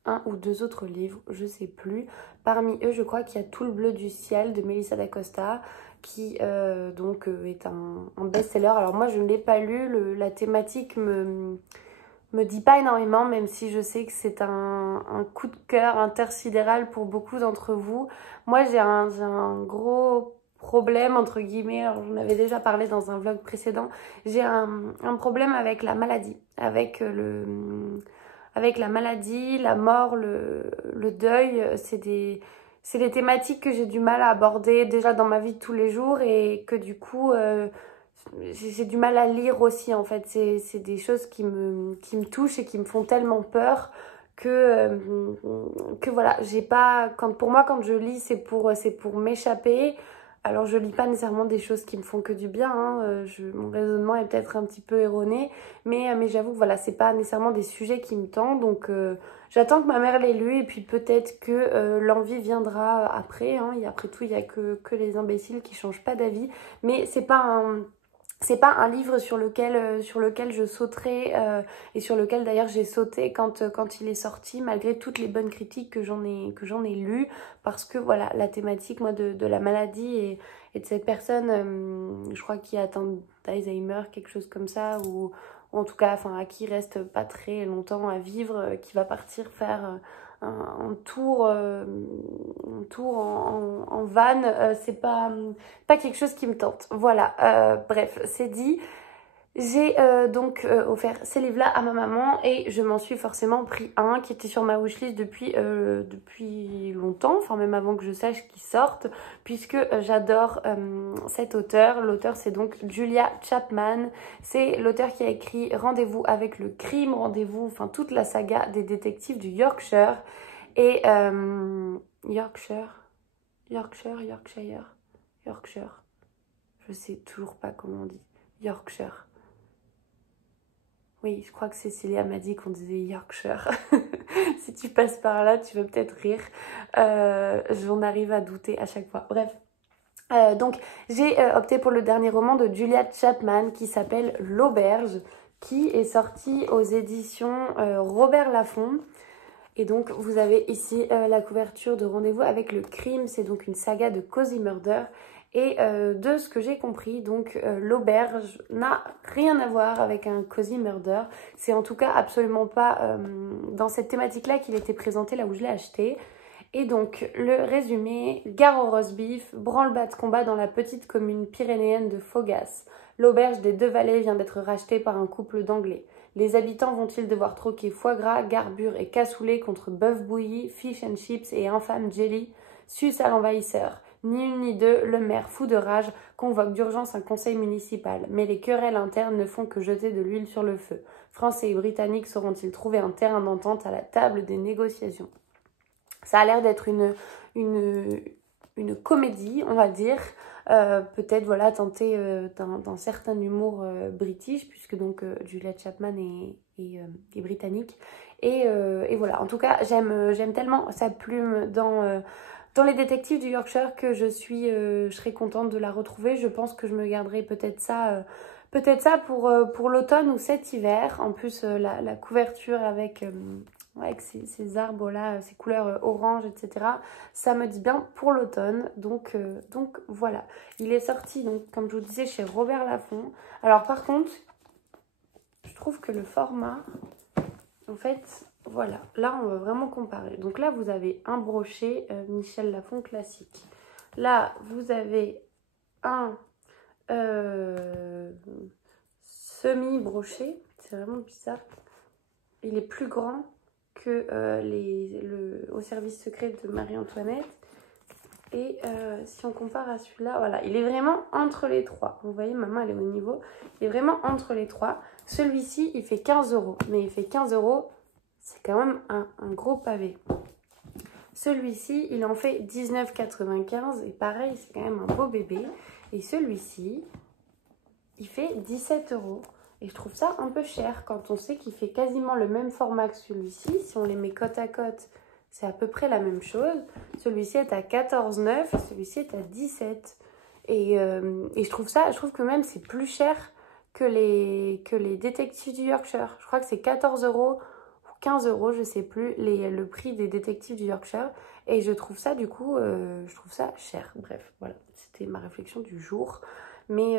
un ou deux autres livres, je sais plus. Parmi eux, je crois qu'il y a Tout le bleu du ciel de Melissa d'Acosta qui donc est un best-seller. Alors moi, je ne l'ai pas lu, la thématique me dit pas énormément, même si je sais que c'est un coup de cœur intersidéral pour beaucoup d'entre vous. Moi, j'ai un gros problème, entre guillemets, j'en avais déjà parlé dans un vlog précédent. J'ai un problème avec la maladie, avec la maladie, la mort, le deuil. C'est des thématiques que j'ai du mal à aborder déjà dans ma vie de tous les jours et que du coup j'ai du mal à lire aussi en fait. C'est des choses qui me touchent et qui me font tellement peur que voilà, j'ai pas... Pour moi, quand je lis, c'est pour m'échapper. alors je lis pas nécessairement des choses qui me font que du bien, hein, mon raisonnement est peut-être un petit peu erroné, mais j'avoue que voilà, c'est pas nécessairement des sujets qui me tentent, donc j'attends que ma mère l'ait lu et puis peut-être que l'envie viendra après, hein, et après tout il y a que les imbéciles qui changent pas d'avis, mais c'est pas un livre sur lequel je sauterai et sur lequel d'ailleurs j'ai sauté quand il est sorti, malgré toutes les bonnes critiques que j'en ai lues, parce que voilà, la thématique moi de la maladie et de cette personne, je crois qui a atteint d'Alzheimer, quelque chose comme ça, ou en tout cas enfin, à qui il reste pas très longtemps à vivre, qui va partir faire un tour, en van, c'est pas quelque chose qui me tente. Voilà, bref, c'est dit. J'ai donc offert ces livres-là à ma maman et je m'en suis forcément pris un qui était sur ma wishlist depuis longtemps, enfin même avant que je sache qu'il sorte, puisque j'adore cet auteur. L'auteur c'est donc Julia Chapman, c'est l'auteur qui a écrit Rendez-vous avec le crime, Rendez-vous, enfin toute la saga des détectives du Yorkshire et Yorkshire, je sais toujours pas comment on dit, Yorkshire. Oui, je crois que Cécilia m'a dit qu'on disait Yorkshire. Si tu passes par là, tu vas peut-être rire. J'en arrive à douter à chaque fois. Bref. Donc, j'ai opté pour le dernier roman de Julia Chapman qui s'appelle L'Auberge, qui est sorti aux éditions Robert Laffont. Et donc, vous avez ici la couverture de Rendez-vous avec le crime. C'est donc une saga de Cozy Murder. Et de ce que j'ai compris, donc L'Auberge n'a rien à voir avec un Cozy Murder. C'est en tout cas absolument pas dans cette thématique-là qu'il était présenté là où je l'ai acheté. Et donc, le résumé, gare au roast beef, branle-bas de combat dans la petite commune pyrénéenne de Fogas. L'auberge des Deux Vallées vient d'être rachetée par un couple d'Anglais. Les habitants vont-ils devoir troquer foie gras, garbure et cassoulet contre bœuf bouilli, fish and chips et infâme jelly? Suce à l'envahisseur. Ni une ni deux, le maire, fou de rage, convoque d'urgence un conseil municipal. Mais les querelles internes ne font que jeter de l'huile sur le feu. Français et Britanniques sauront-ils trouver un terrain d'entente à la table des négociations? Ça a l'air d'être une comédie, on va dire. Peut-être voilà, tentée d'un certain humour british, puisque donc Julia Chapman est britannique. Et voilà, en tout cas, j'aime tellement sa plume dans les détectives du Yorkshire que je serais contente de la retrouver. Je pense que je me garderai peut-être ça pour l'automne ou cet hiver. En plus, la couverture avec ces arbres-là, ces couleurs orange, etc. Ça me dit bien pour l'automne. Donc voilà. Il est sorti, donc, comme je vous disais, chez Robert Laffont. Alors par contre, je trouve que le format, en fait, voilà. Là, on va vraiment comparer. Donc là, vous avez un brochet Michel Laffont classique. Là, vous avez un semi-brochet. C'est vraiment bizarre. Il est plus grand que au service secret de Marie-Antoinette. Et si on compare à celui-là, voilà, il est vraiment entre les trois. Vous voyez, ma main, elle est au niveau. Il est vraiment entre les trois. Celui-ci, il fait 15 €. Mais il fait 15 €, c'est quand même un gros pavé. Celui-ci, il en fait 19,95 €. Et pareil, c'est quand même un beau bébé. Et celui-ci, il fait 17 €. Et je trouve ça un peu cher quand on sait qu'il fait quasiment le même format que celui-ci. Si on les met côte à côte, c'est à peu près la même chose. Celui-ci est à 14,9 €, celui-ci est à 17 €. Et je trouve que même c'est plus cher que les détectives du Yorkshire. Je crois que c'est 14 € ou 15 €, je sais plus, le prix des détectives du Yorkshire. Et je trouve ça du coup, je trouve ça cher. Bref, voilà, c'était ma réflexion du jour. Mais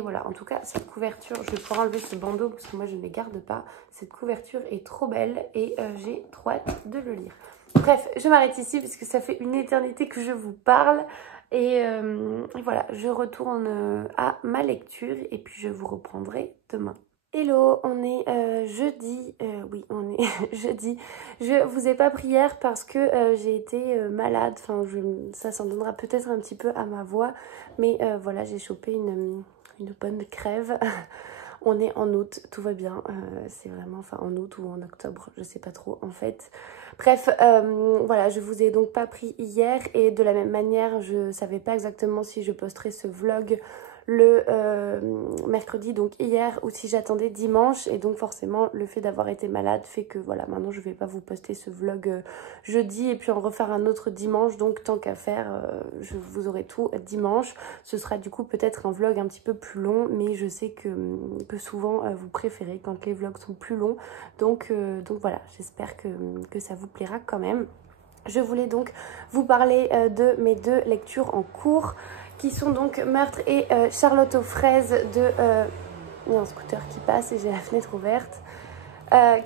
voilà, en tout cas, cette couverture, je vais pouvoir enlever ce bandeau parce que moi, je ne les garde pas. Cette couverture est trop belle et j'ai trop hâte de le lire. Bref, je m'arrête ici parce que ça fait une éternité que je vous parle. Et voilà, je retourne à ma lecture et puis je vous reprendrai demain. Hello, on est jeudi, oui on est jeudi, je vous ai pas pris hier parce que j'ai été malade, enfin ça s'en donnera peut-être un petit peu à ma voix, mais voilà j'ai chopé une bonne crève, On est en août, tout va bien, c'est vraiment, enfin en août ou en octobre, je sais pas trop en fait. Bref, voilà, je vous ai donc pas pris hier et de la même manière, je savais pas exactement si je posterais ce vlog le mercredi, donc hier, ou si j'attendais dimanche. Et donc forcément, le fait d'avoir été malade fait que voilà, maintenant je vais pas vous poster ce vlog jeudi et puis en refaire un autre dimanche. Donc tant qu'à faire, je vous aurai tout dimanche. Ce sera du coup peut-être un vlog un petit peu plus long, mais je sais que souvent vous préférez quand les vlogs sont plus longs. Donc voilà, j'espère que ça vous plaira quand même. Je voulais donc vous parler de mes deux lectures en cours qui sont donc Meurtre et Charlotte aux fraises de... il y a un scooter qui passe et j'ai la fenêtre ouverte.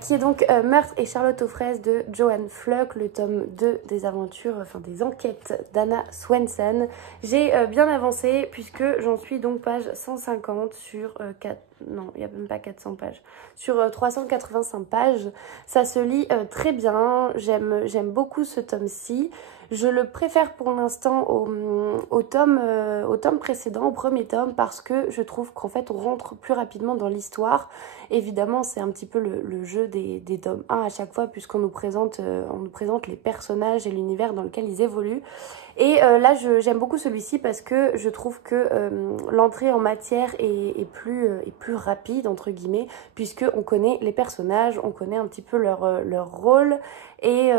Qui est donc Meurtre et Charlotte aux fraises de Joanne Fluck, le tome 2 des aventures, enfin des enquêtes d'Anna Swenson. J'ai bien avancé puisque j'en suis donc page 150 sur 4... Non, il n'y a même pas 400 pages. Sur 385 pages. Ça se lit très bien. J'aime beaucoup ce tome-ci. Je le préfère pour l'instant au tome précédent, au premier tome, parce que je trouve qu'en fait on rentre plus rapidement dans l'histoire. Évidemment, c'est un petit peu le jeu des tomes 1 à chaque fois, puisqu'on nous présente les personnages et l'univers dans lequel ils évoluent. Et là, j'aime beaucoup celui-ci parce que je trouve que l'entrée en matière est plus rapide, entre guillemets, puisqu'on connaît les personnages, on connaît un petit peu leur rôle. Et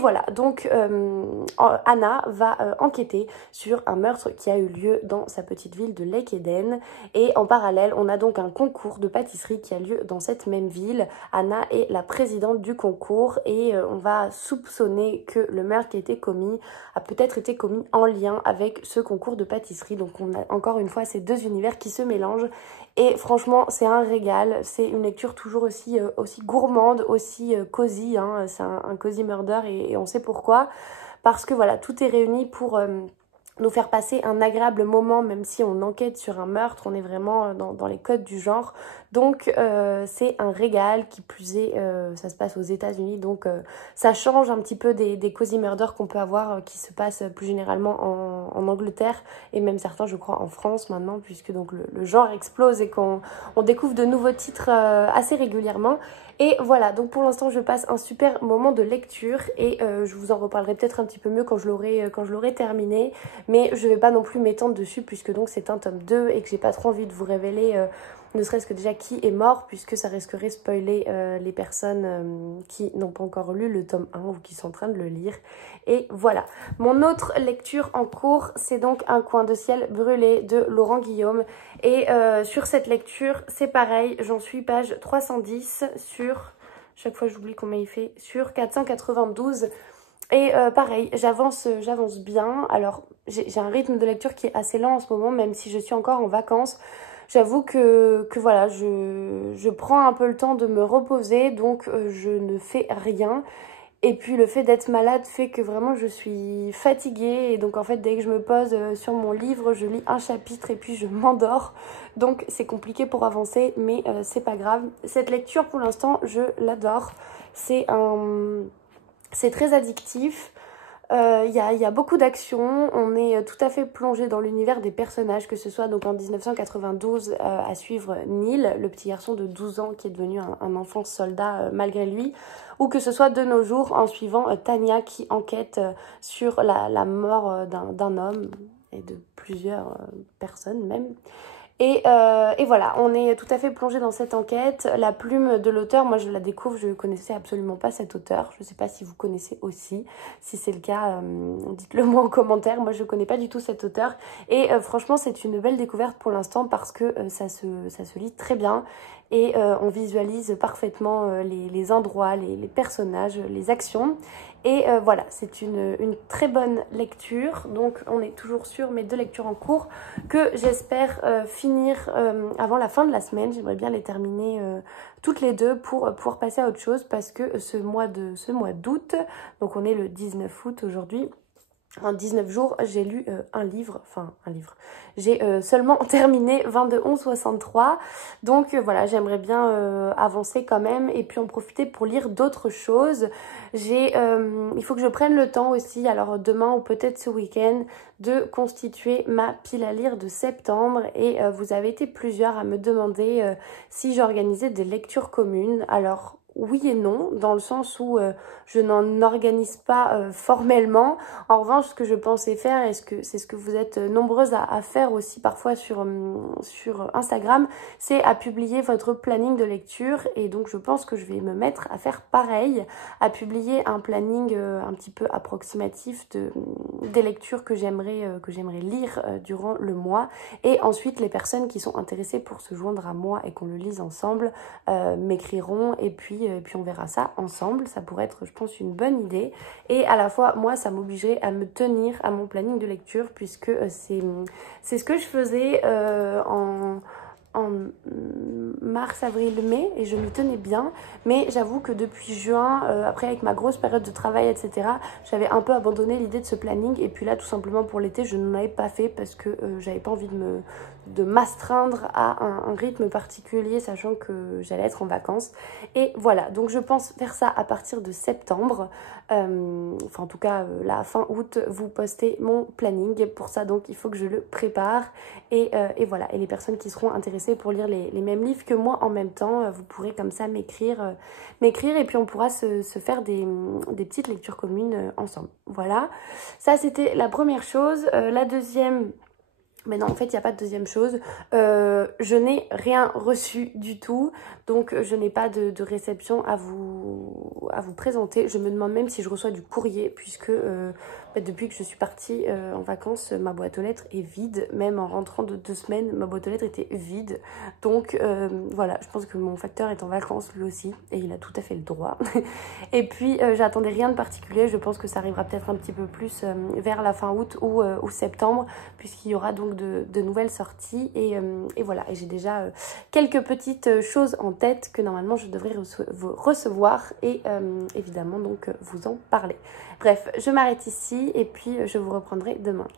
voilà, donc Anna va enquêter sur un meurtre qui a eu lieu dans sa petite ville de Lake Eden. Et en parallèle, on a donc un concours de pâtisserie qui a lieu dans cette même ville. Anna est la présidente du concours et on va soupçonner que le meurtre qui a été commis a peut-être été commis en lien avec ce concours de pâtisserie. Donc on a encore une fois ces deux univers qui se mélangent. Et franchement, c'est un régal. C'est une lecture toujours aussi gourmande, aussi cosy. Hein. C'est un cozy murder et on sait pourquoi. Parce que voilà, tout est réuni pour nous faire passer un agréable moment, même si on enquête sur un meurtre. On est vraiment dans les codes du genre. Donc c'est un régal, qui plus est, ça se passe aux États-Unis, donc ça change un petit peu des cozy murders qu'on peut avoir qui se passent plus généralement en Angleterre et même certains, je crois, en France maintenant, puisque donc le genre explose et qu'on découvre de nouveaux titres assez régulièrement. Et voilà, donc pour l'instant je passe un super moment de lecture et je vous en reparlerai peut-être un petit peu mieux quand je l'aurai terminé, mais je vais pas non plus m'étendre dessus puisque donc c'est un tome 2 et que j'ai pas trop envie de vous révéler ne serait-ce que déjà qui est mort, puisque ça risquerait de spoiler les personnes qui n'ont pas encore lu le tome 1 ou qui sont en train de le lire. Et voilà. Mon autre lecture en cours, c'est donc Un coin de ciel brûlé de Laurent Guillaume. Et sur cette lecture, c'est pareil, j'en suis page 310 sur... Chaque fois j'oublie combien il fait. Sur 492. Et pareil, j'avance bien. Alors, j'ai un rythme de lecture qui est assez lent en ce moment, même si je suis encore en vacances. J'avoue que voilà, je prends un peu le temps de me reposer, donc je ne fais rien. Et puis le fait d'être malade fait que vraiment je suis fatiguée. Et donc en fait, dès que je me pose sur mon livre, je lis un chapitre et puis je m'endors. Donc c'est compliqué pour avancer, mais c'est pas grave. Cette lecture, pour l'instant, je l'adore. C'est très addictif. Il y a beaucoup d'actions, on est tout à fait plongé dans l'univers des personnages, que ce soit donc en 1992 à suivre Neil, le petit garçon de 12 ans qui est devenu un enfant soldat malgré lui, ou que ce soit de nos jours en suivant Tania qui enquête sur la mort d'un homme et de plusieurs personnes même. Et voilà, on est tout à fait plongé dans cette enquête. La plume de l'auteur, moi je la découvre, je ne connaissais absolument pas cet auteur. Je ne sais pas si vous connaissez aussi. Si c'est le cas, dites-le moi en commentaire. Moi je ne connais pas du tout cet auteur. Et franchement, c'est une belle découverte pour l'instant parce que ça se lit très bien. Et on visualise parfaitement les endroits, les personnages, les actions. Et voilà, c'est une très bonne lecture. Donc on est toujours sur mes deux lectures en cours que j'espère finir avant la fin de la semaine. J'aimerais bien les terminer toutes les deux pour pouvoir passer à autre chose parce que ce mois d'août, donc on est le 19 août aujourd'hui, en 19 jours, j'ai lu j'ai seulement terminé 22-11-63. Donc voilà, j'aimerais bien avancer quand même et puis en profiter pour lire d'autres choses. Il faut que je prenne le temps aussi, alors demain ou peut-être ce week-end, de constituer ma pile à lire de septembre. Et vous avez été plusieurs à me demander si j'organisais des lectures communes. Alors oui et non, dans le sens où je n'en organise pas formellement. En revanche, ce que je pensais faire, et c'est ce que vous êtes nombreuses à faire aussi parfois sur Instagram, c'est à publier votre planning de lecture. Et donc je pense que je vais me mettre à faire pareil, à publier un planning un petit peu approximatif des lectures que j'aimerais lire durant le mois. Et ensuite, les personnes qui sont intéressées pour se joindre à moi et qu'on le lise ensemble m'écriront et puis on verra ça ensemble. Ça pourrait être, je pense, une bonne idée. Et à la fois, moi, ça m'obligerait à me tenir à mon planning de lecture puisque c'est ce que je faisais en mars, avril, mai et je m'y tenais bien. Mais j'avoue que depuis juin, après avec ma grosse période de travail, etc., j'avais un peu abandonné l'idée de ce planning. Et puis là, tout simplement pour l'été, je n'en avais pas fait parce que j'avais pas envie de m'astreindre à un rythme particulier, sachant que j'allais être en vacances. Et voilà, donc je pense faire ça à partir de septembre. Enfin en tout cas, la fin août, vous postez mon planning. Pour ça, donc, il faut que je le prépare. Et voilà, et les personnes qui seront intéressées pour lire les mêmes livres que moi en même temps, vous pourrez comme ça m'écrire et puis on pourra se faire des petites lectures communes ensemble. Voilà, ça c'était la première chose. La deuxième... Mais non, en fait, il n'y a pas de deuxième chose. Je n'ai rien reçu du tout. Donc, je n'ai pas de réception à vous présenter. Je me demande même si je reçois du courrier puisque depuis que je suis partie en vacances, ma boîte aux lettres est vide. Même en rentrant de 2 semaines, ma boîte aux lettres était vide. Donc, voilà, je pense que mon facteur est en vacances lui aussi. Et il a tout à fait le droit. Et puis, j'attendais rien de particulier. Je pense que ça arrivera peut-être un petit peu plus vers la fin août ou septembre puisqu'il y aura donc de nouvelles sorties et voilà, et j'ai déjà quelques petites choses en tête que normalement je devrais recevoir et évidemment donc vous en parler. Bref, je m'arrête ici et puis je vous reprendrai demain.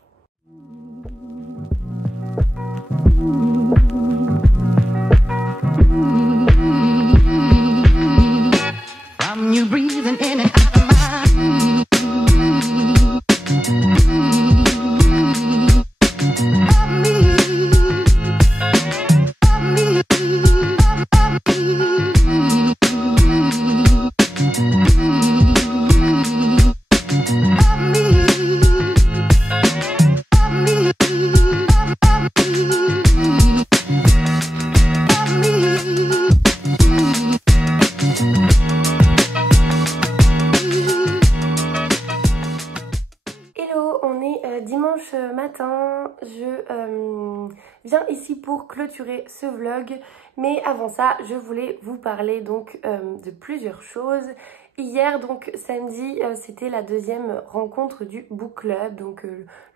Dimanche matin, je viens ici pour clôturer ce vlog, mais avant ça, je voulais vous parler donc de plusieurs choses. Hier, donc samedi, c'était la deuxième rencontre du Book Club, donc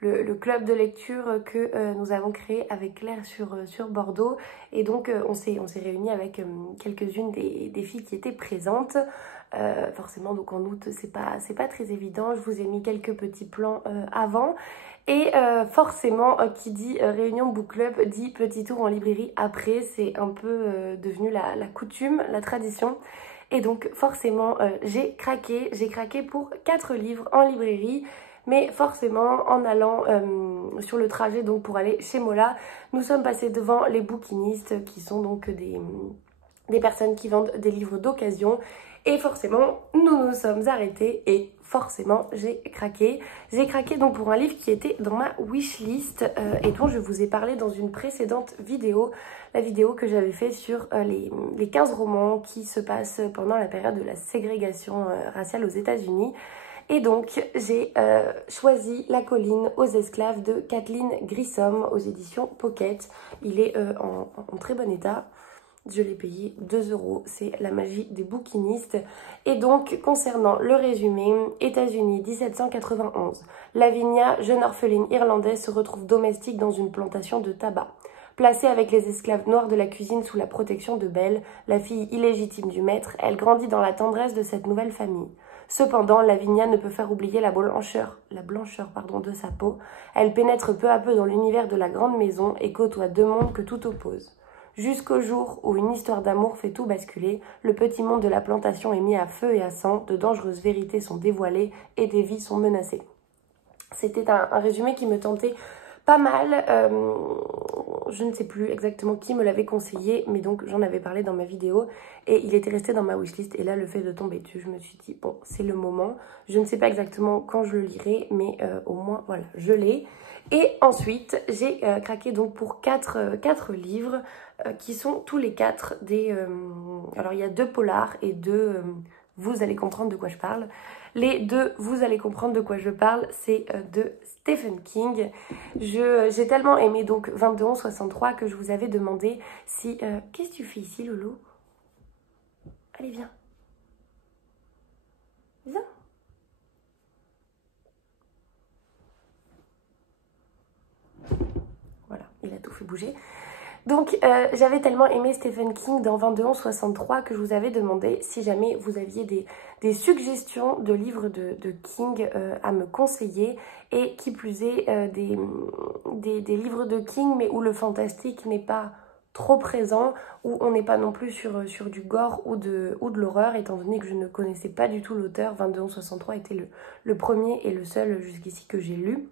le club de lecture que nous avons créé avec Claire sur Bordeaux. Et donc on s'est réunis avec quelques-unes des filles qui étaient présentes. Forcément, donc en août, c'est pas très évident. Je vous ai mis quelques petits plans avant. Et forcément, qui dit réunion book club dit petit tour en librairie après. C'est un peu devenu la coutume, la tradition. Et donc forcément, j'ai craqué pour 4 livres en librairie. Mais forcément, en allant sur le trajet donc pour aller chez Mola, nous sommes passés devant les bouquinistes qui sont donc des personnes qui vendent des livres d'occasion. Et forcément, nous nous sommes arrêtés et forcément, j'ai craqué. J'ai craqué donc pour un livre qui était dans ma wishlist et dont je vous ai parlé dans une précédente vidéo. La vidéo que j'avais fait sur les 15 romans qui se passent pendant la période de la ségrégation raciale aux États-Unis. Et donc, j'ai choisi La colline aux esclaves de Kathleen Grissom aux éditions Pocket. Il est en très bon état. Je l'ai payé 2 €, c'est la magie des bouquinistes. Et donc, concernant le résumé, États-Unis, 1791. Lavinia, jeune orpheline irlandaise, se retrouve domestique dans une plantation de tabac. Placée avec les esclaves noirs de la cuisine sous la protection de Belle, la fille illégitime du maître, elle grandit dans la tendresse de cette nouvelle famille. Cependant, Lavinia ne peut faire oublier la blancheur de sa peau. Elle pénètre peu à peu dans l'univers de la grande maison et côtoie deux mondes que tout oppose. Jusqu'au jour où une histoire d'amour fait tout basculer, le petit monde de la plantation est mis à feu et à sang, de dangereuses vérités sont dévoilées et des vies sont menacées. C'était un résumé qui me tentait pas mal. Je ne sais plus exactement qui me l'avait conseillé, mais donc j'en avais parlé dans ma vidéo et il était resté dans ma wishlist. Et là, le fait de tomber dessus, je me suis dit, bon, c'est le moment. Je ne sais pas exactement quand je le lirai, mais au moins, voilà, je l'ai. Et ensuite, j'ai craqué donc pour quatre livres qui sont tous les quatre des... alors, il y a 2 polars et 2... vous allez comprendre de quoi je parle. Les 2, vous allez comprendre de quoi je parle, c'est de Stephen King. J'ai tellement aimé donc 22-11-63 que je vous avais demandé si... Qu'est-ce que tu fais ici, Loulou? Allez, viens. Viens. Voilà, il a tout fait bouger. Donc, j'avais tellement aimé Stephen King dans 22-11-63 que je vous avais demandé si jamais vous aviez des suggestions de livres de King à me conseiller. Et qui plus est, des livres de King, mais où le fantastique n'est pas trop présent, où on n'est pas non plus sur du gore ou de l'horreur, étant donné que je ne connaissais pas du tout l'auteur. 22-11-63 était le premier et le seul jusqu'ici que j'ai lu.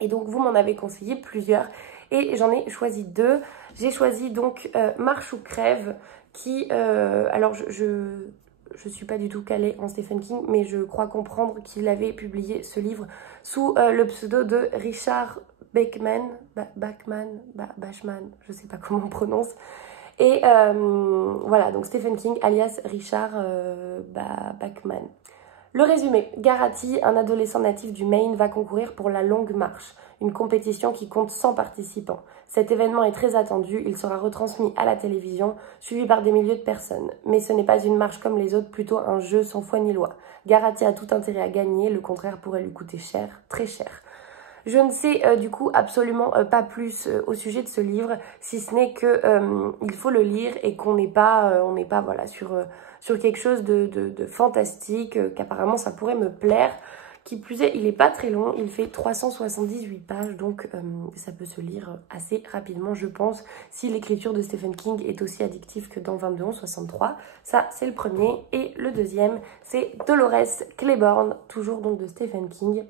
Et donc, vous m'en avez conseillé plusieurs. Et j'en ai choisi 2. J'ai choisi donc Marche ou crève qui... alors je suis pas du tout calée en Stephen King, mais je crois comprendre qu'il avait publié ce livre sous le pseudo de Richard Bachman, je sais pas comment on prononce. Et voilà, donc Stephen King alias Richard Bachman. Le résumé, Garati, un adolescent natif du Maine, va concourir pour la Longue Marche, une compétition qui compte 100 participants. Cet événement est très attendu, il sera retransmis à la télévision, suivi par des milliers de personnes. Mais ce n'est pas une marche comme les autres, plutôt un jeu sans foi ni loi. Garati a tout intérêt à gagner, le contraire pourrait lui coûter cher, très cher. Je ne sais du coup absolument pas plus au sujet de ce livre, si ce n'est que il faut le lire et qu'on n'est pas, voilà, sur quelque chose de fantastique, qu'apparemment ça pourrait me plaire. Qui plus est, il n'est pas très long, il fait 378 pages, donc ça peut se lire assez rapidement, je pense, si l'écriture de Stephen King est aussi addictive que dans 22-11-63. Ça, c'est le premier. Et le deuxième, c'est Dolores Claiborne, toujours donc de Stephen King.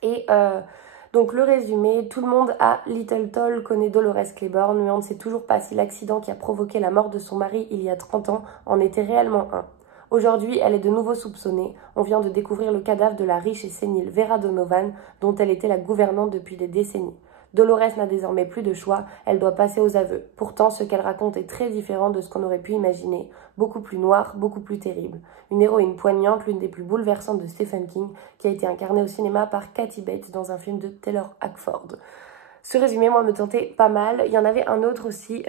Et donc le résumé, tout le monde à Little Toll connaît Dolores Claiborne, mais on ne sait toujours pas si l'accident qui a provoqué la mort de son mari il y a 30 ans en était réellement un. Aujourd'hui, elle est de nouveau soupçonnée. On vient de découvrir le cadavre de la riche et sénile Vera Donovan, dont elle était la gouvernante depuis des décennies. Dolores n'a désormais plus de choix, elle doit passer aux aveux. Pourtant, ce qu'elle raconte est très différent de ce qu'on aurait pu imaginer. Beaucoup plus noir, beaucoup plus terrible. Une héroïne poignante, l'une des plus bouleversantes de Stephen King, qui a été incarnée au cinéma par Kathy Bates dans un film de Taylor Hackford. Ce résumé, moi, me tentait pas mal. Il y en avait un autre aussi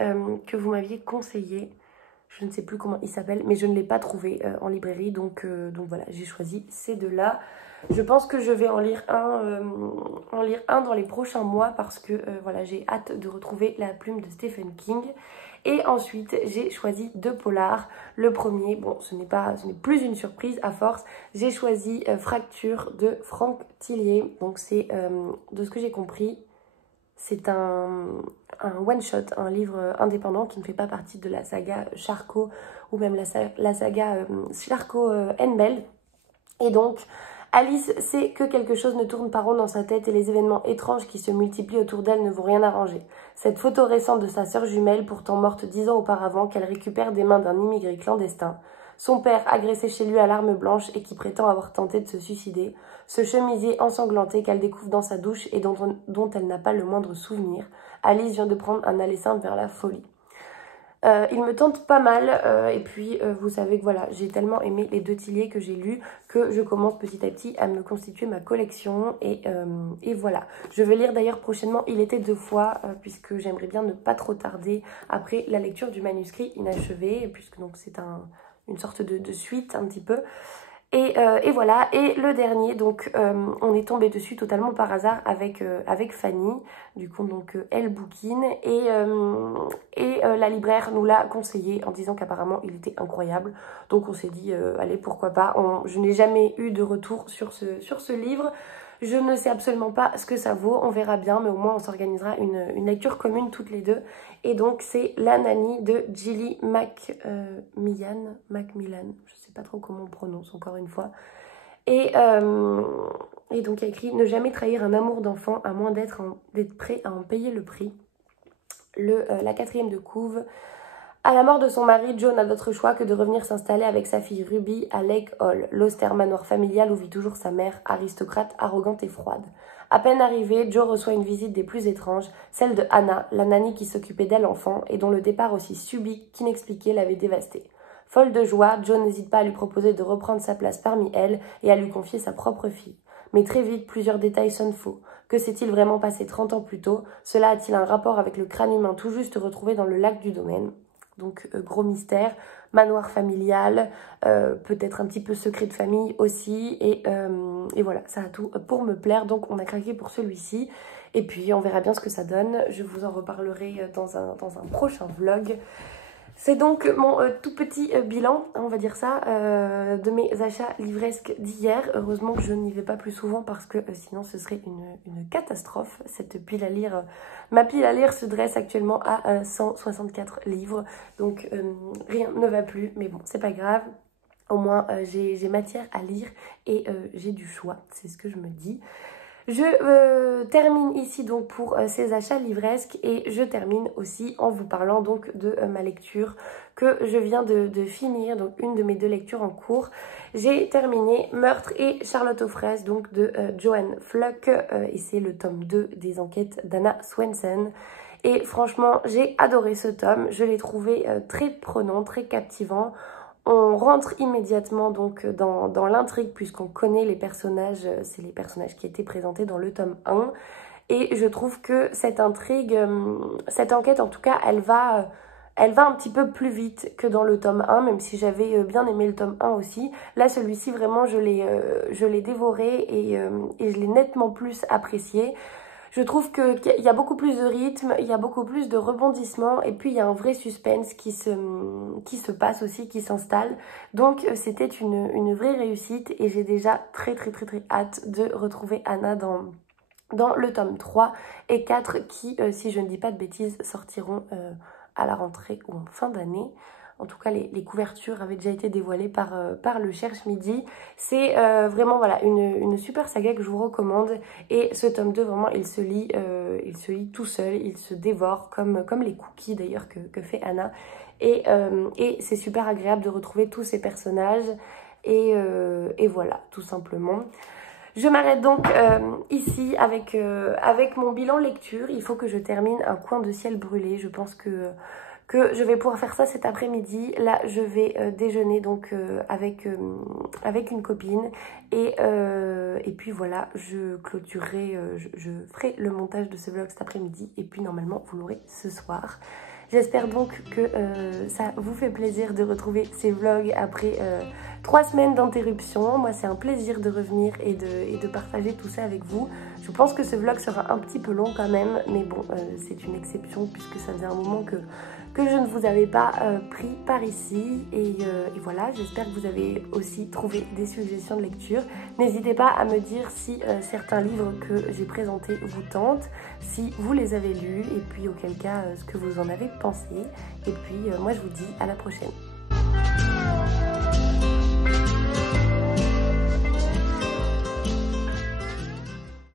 que vous m'aviez conseillé. Je ne sais plus comment il s'appelle, mais je ne l'ai pas trouvé en librairie. Donc voilà, j'ai choisi ces deux-là. Je pense que je vais en lire un dans les prochains mois parce que voilà, j'ai hâte de retrouver la plume de Stephen King. Et ensuite, j'ai choisi 2 polars. Le premier, bon, ce n'est plus une surprise à force. J'ai choisi Fracture de Frank Tillier. Donc c'est, de ce que j'ai compris, c'est un one-shot, un livre indépendant qui ne fait pas partie de la saga Charcot ou même la saga Charcot Bell. Et donc, Alice sait que quelque chose ne tourne pas rond dans sa tête et les événements étranges qui se multiplient autour d'elle ne vont rien arranger. Cette photo récente de sa sœur jumelle, pourtant morte 10 ans auparavant, qu'elle récupère des mains d'un immigré clandestin. Son père, agressé chez lui à l'arme blanche et qui prétend avoir tenté de se suicider. Ce chemisier ensanglanté qu'elle découvre dans sa douche et dont elle n'a pas le moindre souvenir. Alice vient de prendre un aller simple vers la folie. Il me tente pas mal et puis vous savez que voilà, j'ai tellement aimé les 2 Tillier que j'ai lus que je commence petit à petit à me constituer ma collection et voilà. Je vais lire d'ailleurs prochainement Il était 2 fois puisque j'aimerais bien ne pas trop tarder après la lecture du manuscrit inachevé puisque donc c'est une sorte de suite un petit peu. Et voilà, et le dernier, donc on est tombé dessus totalement par hasard avec Fanny, du coup donc elle bouquine, et la libraire nous l'a conseillé en disant qu'apparemment il était incroyable, donc on s'est dit allez pourquoi pas. Je n'ai jamais eu de retour sur ce livre, je ne sais absolument pas ce que ça vaut, on verra bien, mais au moins on s'organisera une lecture commune toutes les deux. Et donc c'est La Nanny de Gilly Macmillan, je sais pas trop comment on prononce encore une fois. Et donc il y a écrit « Ne jamais trahir un amour d'enfant à moins d'être prêt à en payer le prix ». La quatrième de couve. À la mort de son mari, Joe n'a d'autre choix que de revenir s'installer avec sa fille Ruby à Lake Hall, l'austère manoir familial où vit toujours sa mère, aristocrate, arrogante et froide. À peine arrivé, Joe reçoit une visite des plus étranges, celle de Hannah, la nanny qui s'occupait d'elle enfant et dont le départ aussi subit qu'inexpliqué l'avait dévastée. Folle de joie, Joe n'hésite pas à lui proposer de reprendre sa place parmi elles et à lui confier sa propre fille. Mais très vite, plusieurs détails sonnent faux. Que s'est-il vraiment passé 30 ans plus tôt? Cela a-t-il un rapport avec le crâne humain tout juste retrouvé dans le lac du domaine? Donc gros mystère, manoir familial, peut-être un petit peu secret de famille aussi, et voilà, ça a tout pour me plaire, donc on a craqué pour celui-ci, et puis on verra bien ce que ça donne, je vous en reparlerai dans un prochain vlog. C'est donc mon tout petit bilan, on va dire ça, de mes achats livresques d'hier. Heureusement que je n'y vais pas plus souvent parce que sinon ce serait une catastrophe. Cette pile à lire, ma pile à lire se dresse actuellement à 164 livres. Donc rien ne va plus, mais bon, c'est pas grave. Au moins j'ai matière à lire et j'ai du choix, c'est ce que je me dis. Je termine ici donc pour ces achats livresques et je termine aussi en vous parlant donc de ma lecture que je viens de finir, donc une de mes 2 lectures en cours. J'ai terminé Meurtre et Charlotte aux fraises donc de Joanne Fluck et c'est le tome 2 des enquêtes d'Anna Swensen. Et franchement j'ai adoré ce tome, je l'ai trouvé très prenant, très captivant. On rentre immédiatement donc dans l'intrigue puisqu'on connaît les personnages, c'est les personnages qui étaient présentés dans le tome 1. Et je trouve que cette intrigue, cette enquête en tout cas, elle va un petit peu plus vite que dans le tome 1, même si j'avais bien aimé le tome 1 aussi. Là, celui-ci, vraiment, je l'ai dévoré et je l'ai nettement plus apprécié. Je trouve qu'il y a beaucoup plus de rythme, il y a beaucoup plus de rebondissements et puis il y a un vrai suspense qui se passe aussi, qui s'installe. Donc c'était une vraie réussite et j'ai déjà très hâte de retrouver Anna dans le tome 3 et 4 qui, si je ne dis pas de bêtises, sortiront à la rentrée ou en fin d'année. En tout cas, les couvertures avaient déjà été dévoilées par le Cherche Midi. C'est vraiment voilà, une super saga que je vous recommande. Et ce tome 2, vraiment, il se lit tout seul. Il se dévore comme les cookies d'ailleurs que fait Anna. Et c'est super agréable de retrouver tous ces personnages. Et voilà, tout simplement. Je m'arrête donc ici avec mon bilan lecture. Il faut que je termine Un coin de ciel brûlé. Je pense que je vais pouvoir faire ça cet après-midi. Là, je vais déjeuner donc avec une copine. Et puis voilà, je clôturerai, je ferai le montage de ce vlog cet après-midi. Et puis normalement, vous l'aurez ce soir. J'espère donc que ça vous fait plaisir de retrouver ces vlogs après 3 semaines d'interruption. Moi, c'est un plaisir de revenir et de partager tout ça avec vous. Je pense que ce vlog sera un petit peu long quand même, mais bon, c'est une exception puisque ça faisait un moment que je ne vous avais pas pris par ici. Et voilà, j'espère que vous avez aussi trouvé des suggestions de lecture. N'hésitez pas à me dire si certains livres que j'ai présentés vous tentent, si vous les avez lus, et puis auquel cas ce que vous en avez pensé. Et puis moi je vous dis à la prochaine.